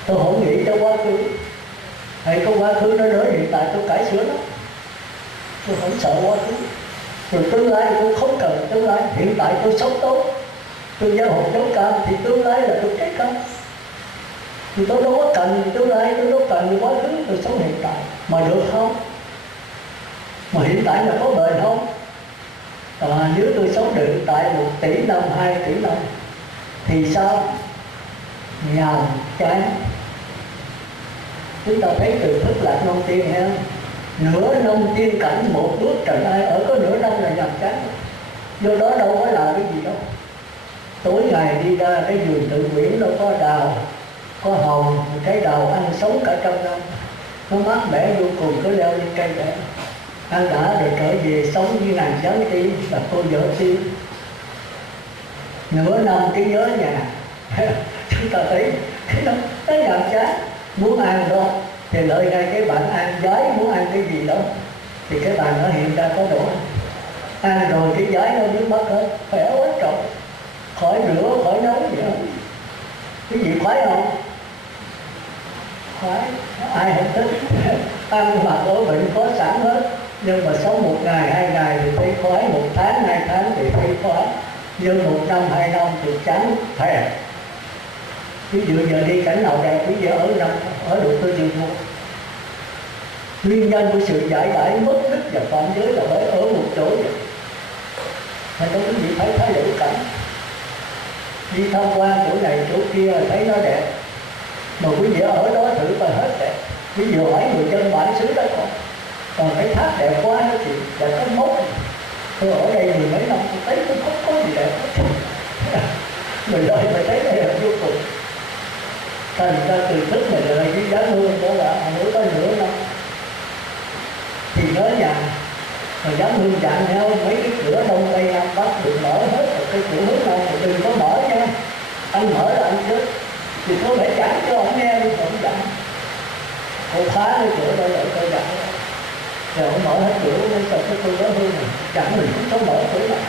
Tôi không nghĩ cho quá khứ. Hay có quá khứ nó đỡ hiện tại tôi cải sửa nó. Tôi không sợ quá khứ. Rồi tương lai tôi không cần tương lai, hiện tại tôi sống tốt. Tôi giáo học chống cam thì tương lai là tôi chết không. Thì tôi đâu có cần tương lai, tôi đâu cần quá khứ, tôi sống hiện tại. Mà được không? Mà hiện tại là có bền không? Nếu tôi sống được hiện tại 1 tỷ năm, 2 tỷ năm thì sao? Nhàm chán. Chúng ta thấy từ thức lạc nông tiên hay không? Nửa năm tiên cảnh một bước trần ai, ở có nửa năm là nhàm chán. Do đó đâu có làm cái gì đâu. Tối ngày đi ra cái vườn tự nguyện đâu có đào, có hồng, cái đào ăn sống cả trăm năm. Nó mát mẻ vô cùng, cứ leo lên cây để ăn đã rồi trở về sống như nàng cháu tiên, là cô vợ tiên. Nửa năm cái nhớ nhà. Chúng ta thấy nó nhàm chán. Muốn ăn đó thì lợi ngay cái bạn ăn giái, muốn ăn cái gì đó thì cái bàn nó hiện ra có đồ ăn rồi cái giái nó biến mất hết, khỏe quá trời, khỏi rửa khỏi nấu gì hết. Cái gì khoái không? Khoái, ai không thích. Ăn mặc ở bệnh có sẵn hết, nhưng mà sống 1 ngày 2 ngày thì thấy khoái, 1 tháng 2 tháng thì thấy khoái, nhưng 1 năm 2 năm thì chán thèm. Ví dụ giờ đi cảnh nào đẹp, ví dụ ở độ tôi chịu thuộc. Nguyên nhân của sự giải đãi mất đức và phạm giới là bởi ở một chỗ vậy. Nên có quý vị thấy thái độ cảnh, đi tham quan chỗ này chỗ kia thấy nó đẹp, mà quý vị ở đó thử mà hết đẹp. Ví dụ hỏi người dân bản xứ đó còn cái thác đẹp quá đó chị, đẹp có mốt. Tôi ở đây 10 mấy năm tôi thấy cũng không có gì đẹp hết. Người đời mà thấy đẹp vô cùng. Thành ra từ thức mà đời với giá hương đó là mới có nửa năm thì nhớ nhà. Mà dám hương chạm nhau mấy cái cửa đông tây nam bắc được mở hết, rồi cái cửa hướng nào thì đừng có mở nha. Anh mở là anh chết. Thì có thể chạm cho ông nghe đi, không chạm. Cô phá cái cửa đó lại coi chạm. Rồi ông mở hết cửa, nên sao cái tôi đó hương này chạm mình cũng có mở cửa này.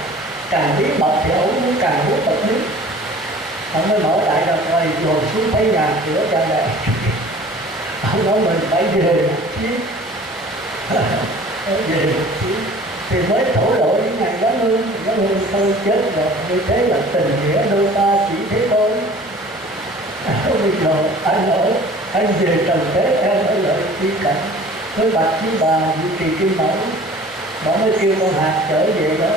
càng bí mật thì ông muốn càng muốn bật mí. Ông mới mở đại ra coi, dồn xuống thấy nhà cửa cha mẹ. Ông nói mình phải về một chuyến. Về một chuyến thì mới thổ lộ những ngày đó hương. Nó hương tôi chết rồi, như thế là tình nghĩa đôi ta chỉ thế thôi. Bây giờ anh về trần thế, em ở lại đi cảnh với bạch với bà Diệu Trì Kim Mẫu. Bà mới kêu con hạt trở về đó,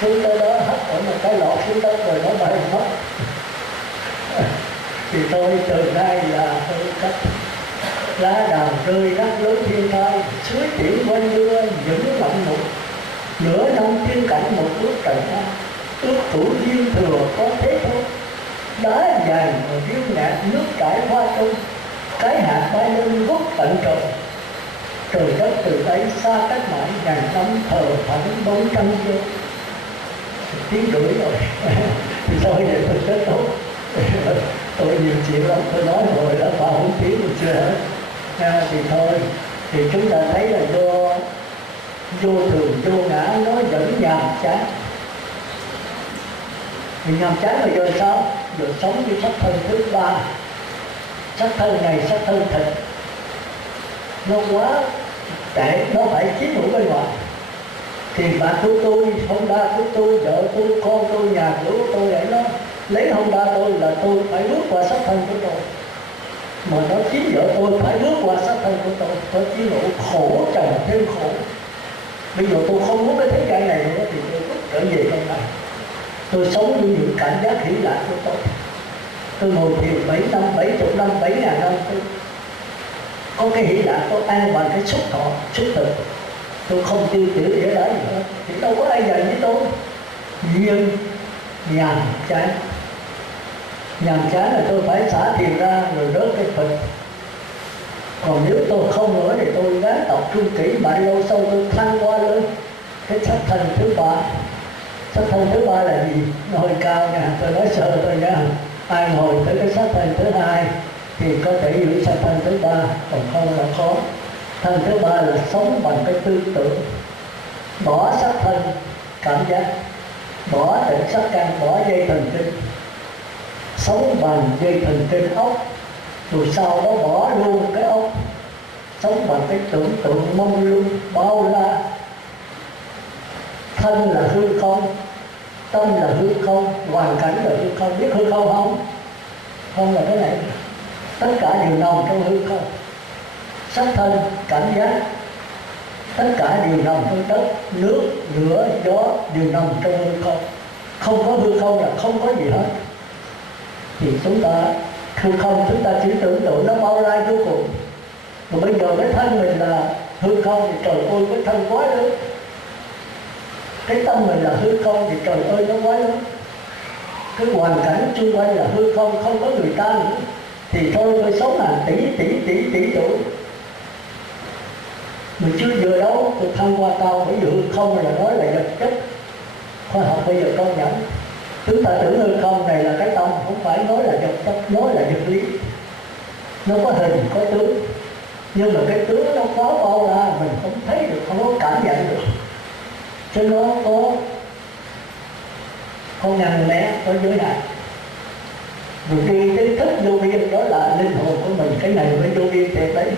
xuống tới đó hất ở một cái lọ xuống đất rồi nó bay mất. Thì tôi từ nay là tôi cách lá đào rơi rắc lớn thiên thai, suối tiểu quanh đưa những lặng mục, nửa năm thiên cảnh một bước trần an, ước thủ duyên thừa có thế thôi. Đá vàng và riêu ngạt nước trải hoa trung, cái hạt bay lên vút tận trời. Trời đất từ đây xa cách mãi, ngàn năm thờ phẳng bóng trăng vô. Tiếng rưỡi rồi. Thì thôi vậy tôi kết thúc. Tôi nhiều chuyện lắm, tôi nói rồi đã vào không tiếng rồi chưa hết. Thì thôi, thì chúng ta thấy là vô thường vô ngã nó vẫn nhàm chán. Thì nhàm chán là giờ sao? Giờ sống với sắc thân thứ ba. Sắc thân này, sắc thân thịt, nó quá tệ, nó phải chiếm hữu bên ngoài. Tiền bạc của tôi, Honda của tôi, vợ tôi, con tôi, nhà cửa của tôi, để nó lấy Honda tôi là tôi phải bước qua sắc thân của tôi. Mà nó chiếm vợ tôi phải bước qua sắc thân của tôi chiếm hữu, khổ chồng thêm khổ. Bây giờ tôi không muốn cái thế gian này nữa thì tôi trở về trong này. Tôi sống với những cảm giác hỷ lạc của tôi. Tôi ngồi thiền 7 năm, 70 năm, 7.000 năm, tôi có cái hỷ lạc, tôi an bằng cái xúc thọ, xúc thực. Tôi không tiêu tiểu đĩa đá gì hết, thì đâu có ai dạy với tôi. Nhưng nhàm chán là tôi phải xả thiền ra rồi rớt cái phật. Còn nếu tôi không nữa thì tôi gắng tập trung kỹ, mà lâu sâu tôi thăng qua lên cái sắc thân thứ ba. Sắc thân thứ ba là gì? Nó hơi cao nha, tôi nói sơ thôi nha. Ai ngồi tới cái sắc thân thứ hai thì có thể giữ sắc thân thứ ba, còn không là khó. Thân thứ ba là sống bằng cái tư tưởng, bỏ sắc thân cảm giác, bỏ tịnh sắc căn, bỏ dây thần kinh, sống bằng dây thần kinh ốc, rồi sau đó bỏ luôn cái ốc, sống bằng cái tưởng tượng mông lung bao la. Thân là hư không, tâm là hư không, hoàn cảnh là hư không. Biết hư không không? Không là cái này, tất cả đều nằm trong hư không. Sắc thân, cảm giác, tất cả đều nằm trong đất, nước, lửa, gió đều nằm trong hư không. Không có hư không là không có gì hết. Thì chúng ta hư không, chúng ta chỉ tưởng tượng nó bao la vô cùng. Mà bây giờ cái thân mình là hư không thì trời ơi cái thân quá lớn. Cái tâm mình là hư không thì trời ơi nó quá lớn. Cái hoàn cảnh xung quanh là hư không, không có người ta nữa. Thì thôi tôi sống hàng tỷ tuổi. Mình chưa vừa đâu, tôi thăng qua cao, bởi vì hư không là nói là vật chất. Khoa học bây giờ công nhận. Chúng ta tưởng hư không này là cái tâm, không phải nói là vật chất, nói là vật lý. Nó có hình, có tướng. Nhưng mà cái tướng nó quá bao la, mình không thấy được, không có cảm nhận được. Chứ nó có ngăn né, có giới hạn. Rồi khi cái thức vô biên đó là linh hồn của mình, cái này mới vô biên thiệt đấy.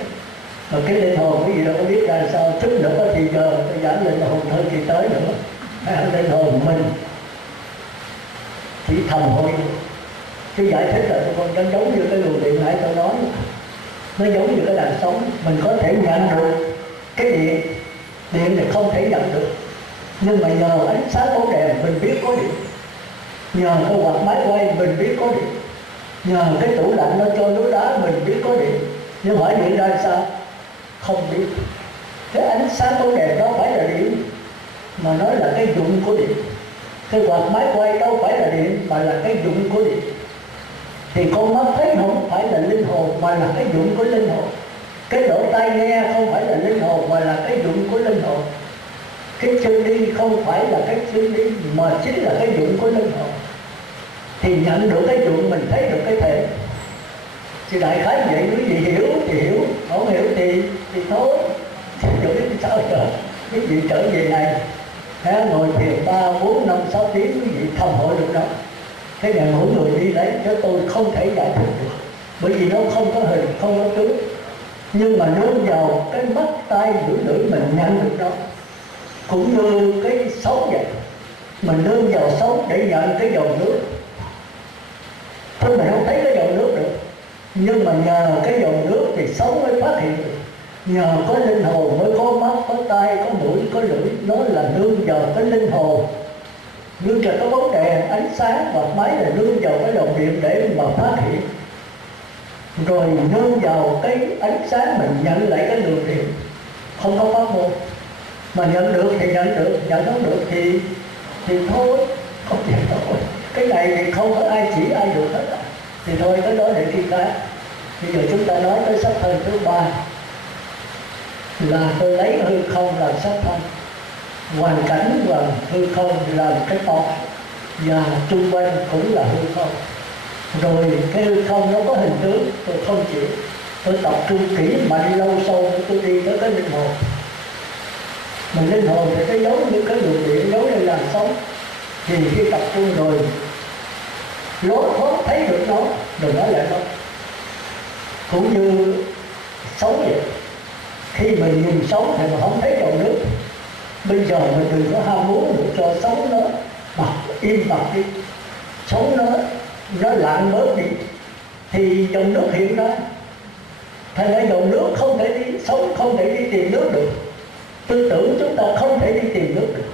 Mà cái linh hồn cái gì đâu có biết ra sao, thức nữa thì giờ tôi giảng linh hồn thôi thì tới nữa. Linh hồn mình chỉ thầm thôi. Chứ giải thích là tôi con giống như cái luồng điện nãy tôi nói, nó giống như cái làn sóng. Mình có thể nhận được cái điện thì không thể nhận được. Nhưng mà nhờ ánh sáng bóng đèn mình biết có điện, nhờ cái quạt máy quay mình biết có điện, nhờ cái tủ lạnh nó cho núi đá mình biết có điện. Nhưng hỏi điện ra sao? Không biết. Cái ánh sáng bóng đèn đó phải là điện, mà nói là cái dụng của điện. Cái quạt máy quay đâu phải là điện, mà là cái dụng của điện. Thì con mắt thấy không phải là linh hồn, mà là cái dụng của linh hồn. Cái lỗ tai nghe không phải là linh hồn, mà là cái dụng của linh hồn. Cái chân đi không phải là cái chân đi, mà chính là cái dụng của linh hồn. Thì nhận được cái dụng mình thấy được cái thể. Thì đại khái vậy, quý vị hiểu thì hiểu, không hiểu thì thôi. Chứ biết sao giờ, quý vị trở về này ngồi thiền 3, 4, 5, 6 tiếng quý vị thầm hội được đâu. Cái này mỗi người đi lấy, cho tôi không thể giải thích được, bởi vì nó không có hình, không có tướng. Nhưng mà nương vào cái mắt tay lưỡi mình nhận được đó. Cũng như cái sống vậy, mình nương vào sống để nhận cái dòng nước. Thôi mình không thấy cái dòng nước được, nhưng mà nhờ cái dòng nước thì sống mới phát hiện được. Nhờ có linh hồn mới có mắt, có tai, có mũi, có lưỡi. Nó là nương vào cái linh hồn. Nương vào cái bóng đèn, ánh sáng và máy là nương vào cái dòng điện để mà phát hiện. Rồi nương vào cái ánh sáng mình nhận lại cái đường điện. Không có pháp môn. Mà nhận được thì nhận được, nhận không được thì thôi, không nhận nổi. Cái này thì không có ai chỉ ai được hết. Thì thôi cái đó để khi khác. Bây giờ chúng ta nói tới sắc thân thứ ba, là tôi lấy hư không làm sắc thân, hoàn cảnh và hư không làm cái to, và chung quanh cũng là hư không. Rồi cái hư không nó có hình tướng, tôi không chịu. Tôi tập trung kỹ mạnh lâu sâu để tôi đi tới cái linh hồn. Mà linh hồn thì cái giống như cái luồng điện, giống như làn sóng. Thì khi tập trung rồi, lối thoát thấy được nó, đừng nói lại nó. Cũng như sống vậy, khi mình nhìn sống thì mà không thấy dòng nước. Bây giờ mình đừng có ham muốn nữa, cho sống nó bật im bặt đi, sống nó lặng bớt đi, thì dòng nước hiện ra. Thành ra dòng nước không thể đi, sống không thể đi tìm nước được. Tư tưởng chúng ta không thể đi tìm nước được.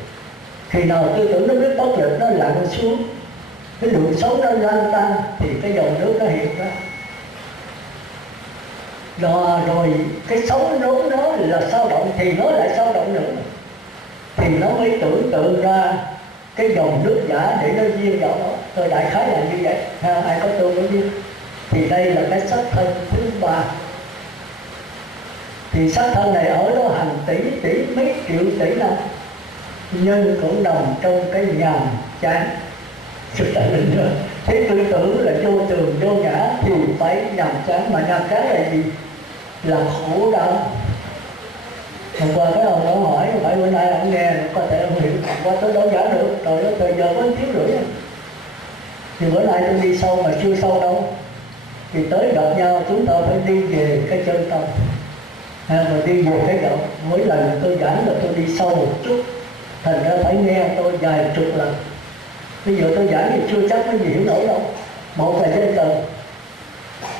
Khi nào tư tưởng nó biết bất lực, nó lặn xuống, cái lượng sống nó lan tăng, thì cái dòng nước nó hiện ra. Rồi cái sống rốn đó là sao động, thì nó lại sao động nữa. Thì nó mới tưởng tượng ra cái dòng nước giả để nó viên vào đó. Tôi đại khái là như vậy, ai có tôi mới biết. Thì đây là cái sắc thân thứ ba. Thì sắc thân này ở đó hàng tỷ mấy triệu tỷ năm, nhưng cũng nằm trong cái nhàm chán. Sự tại định rồi. Thế tư tưởng là vô thường vô ngã thì phải nhàm chán. Mà nhàm chán là gì? Là khổ đau. Hôm qua cái ông đó hỏi, phải bữa nay ông nghe, có thể ông hiểu. Qua tôi đâu giả được, rồi đó thời giờ mới thiếu rưỡi. Thì bữa nay tôi đi sâu mà chưa sâu đâu. Thì tới gặp nhau chúng ta phải đi về cái chân tâm. Mà đi về cái động. Mỗi lần tôi giảng là tôi đi sâu một chút, thành ra phải nghe tôi vài chục lần. Bây giờ tôi giảng thì chưa chắc mấy gì hiểu nổi đâu. Một là chân tâm,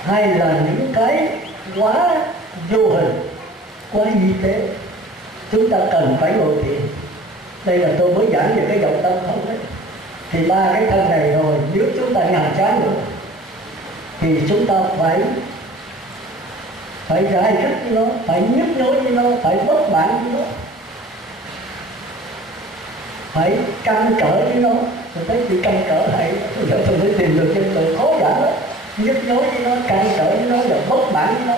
hai là những cái quá vô hình, quá di tế, chúng ta cần phải ngồi thiền. Đây là tôi mới giảng về cái động tâm không đấy. Thì ba cái thân này rồi, nếu chúng ta nhàm chán nữa thì chúng ta phải rải rứt với nó, phải nhức nhối với nó, phải bất mãn với nó, phải trăn trở với nó. Tôi thấy chỉ trăn trở hay, giờ tôi mới tìm được trên từ khó giảng đó. Nhức nhối với nó, trăn trở với nó, là bất mãn với nó.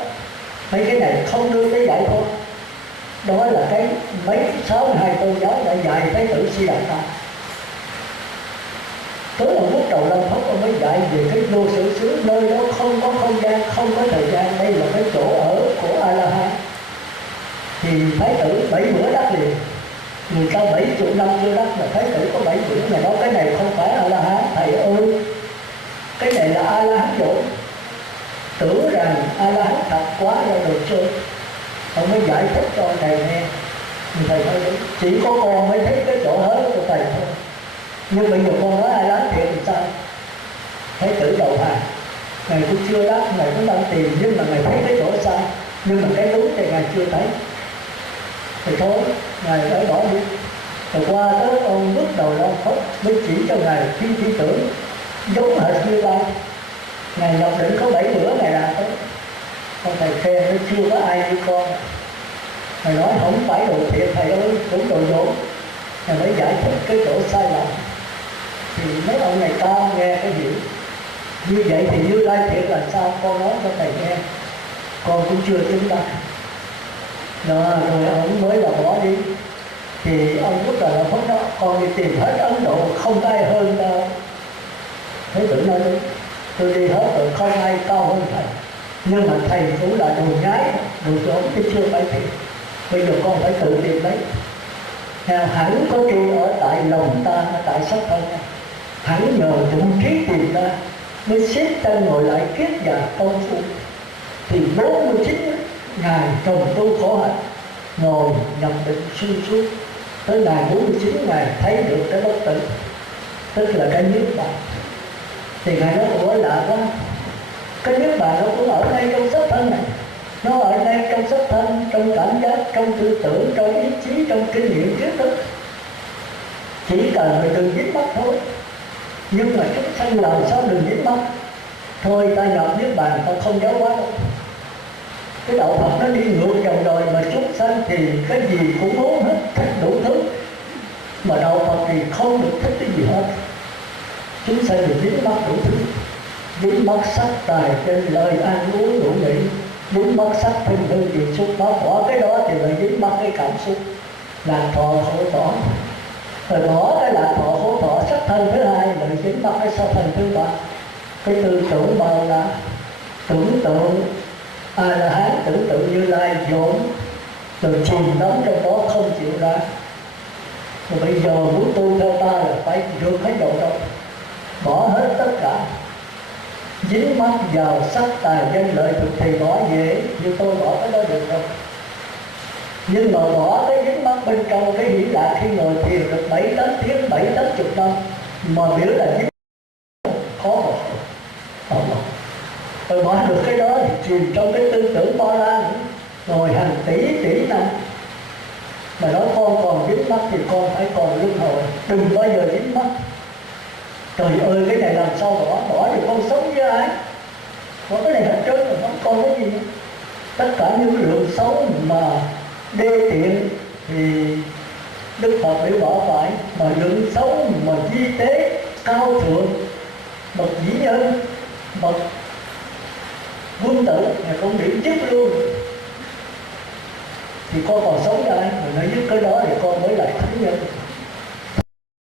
Mấy cái này không đưa tới giải thoát. Đó là cái mấy 62 tôn giáo đã dạy Thái tử Si Đạt Ta. Tới là lúc đầu Lâm Pháp ông mới dạy về cái vô sự xứ, nơi đó không có không gian, không có thời gian. Đây là cái chỗ ở của A-la-hán. Thì Thái tử 7 bữa đắc liền. Người ta 70 năm chưa đắc, mà Thái tử có 7 bữa. Mà nói cái này không phải A-la-hán, thầy ơi, cái này là A-la-hán dỗ. Tưởng rằng A-la-hán thật quá ra được chơi. Ông mới giải thích cho thầy nghe. Thầy nói đúng, chỉ có con mới thấy cái chỗ hết của thầy thôi. Nhưng bây giờ con nói ai lái thiện thì sao? Thái tử đầu hàng. Ngài cũng chưa đắc, Ngài cũng đang tìm, nhưng mà Ngài thấy cái chỗ sai. Nhưng mà cái đúng thì Ngài chưa thấy. Thì thôi, Ngài phải bỏ đi. Rồi qua tới ông bước đầu Long Phất mới chỉ cho Ngài khi tưởng giống hệt như Lai. Ngài nhập định có 7 bữa Ngài làm tới. Con thầy khen nó chưa có ai như con. Ngài nói không phải đồ thiện thầy ơi, cũng đồ dỗ. Ngài mới giải thích cái chỗ sai lầm. Thì mấy ông này cao nghe cái hiểu. Như vậy thì Như Lai thiện là sao? Con nói cho thầy nghe. Con cũng chưa chứng đắc. Rồi ông mới là bỏ đi. Thì ông rất là phấn đó, con đi tìm hết Ấn Độ, không ai hơn đâu. Thế tử nói đúng, tôi đi hết rồi, không ai cao hơn thầy. Nhưng mà thầy cũng là đồ nhái, đồ trốn chứ chưa phải thiện. Bây giờ con phải tự tìm lấy. Nào hẳn có trụ ở tại lòng ta, ở tại sắc thân, hẳn nhờ tụng trí tìm ra mới xếp chân ngồi lại kiết già công phu. Thì 49 ngày trồng tu khổ hạnh, ngồi nhập định xuyên suốt, tới ngày 49 ngày thấy được cái bất tử, tức là cái niết bàn. Thì ngài nói ủa lạ quá, cái niết bàn nó cũng ở ngay trong sắc thân này, nó ở ngay trong sắc thân, trong cảm giác, trong tư tưởng, trong ý chí, trong kinh nghiệm kiến thức, chỉ cần phải đừng dính mắc thôi. Nhưng mà chúng sanh làm sao đừng dính mắc? Thôi ta nhập niết bàn, ta không giáo hóa đâu. Cái đạo Phật nó đi ngược dòng đời, mà chúng sanh thì cái gì cũng muốn hết, thích đủ thứ. Mà đạo Phật thì không được thích cái gì hết. Chúng sanh thì dính mắc đủ thứ, dính mắc sắc tài trên lời ăn uống ngủ nghỉ, dính mắc sắc thân hương vị xúc, nó bỏ cái đó thì lại dính mắc cái cảm xúc lạc thọ khổ thọ. Rồi bỏ cái lạc thọ khổ thọ sắc thân thứ hai, lại dính mắc cái sắc thân thứ ba. Cái tư tưởng bao la, tưởng tượng A La Hán, tưởng tượng Như Lai dỗn, rồi chìm đắm trong đó không chịu ra. Rồi bây giờ muốn tu theo ta là phải rượt hết dầu đâu, bỏ hết tất cả. Dính mắc vào sắc tài danh lợi thực thì bỏ dễ, như tôi bỏ cái đó được không? Nhưng mà bỏ cái dính mắc bên trong cái hỷ lạc khi ngồi thiền được 7-8 tiếng, 7-80 năm, mà biểu là dính khó mà không. Rồi bỏ được cái đó thì chìm trong cái tư tưởng bao la nữa, ngồi hàng tỷ năm. Mà nói con còn dính mắc thì con phải còn luân hồi, đừng bao giờ dính mắc. Trời ơi, cái này làm sao bỏ thì con sống với ai? Bỏ cái này hết trơn rồi, không còn cái gì nữa. Tất cả những lượng xấu mà đê tiện thì Đức Phật để bỏ phải, mà lượng xấu mà di tế cao thượng, bậc vĩ nhân, bậc quân tử là con điểm chức luôn. Thì con còn sống với ai? Mà nói với cái đó thì con mới là thánh nhân.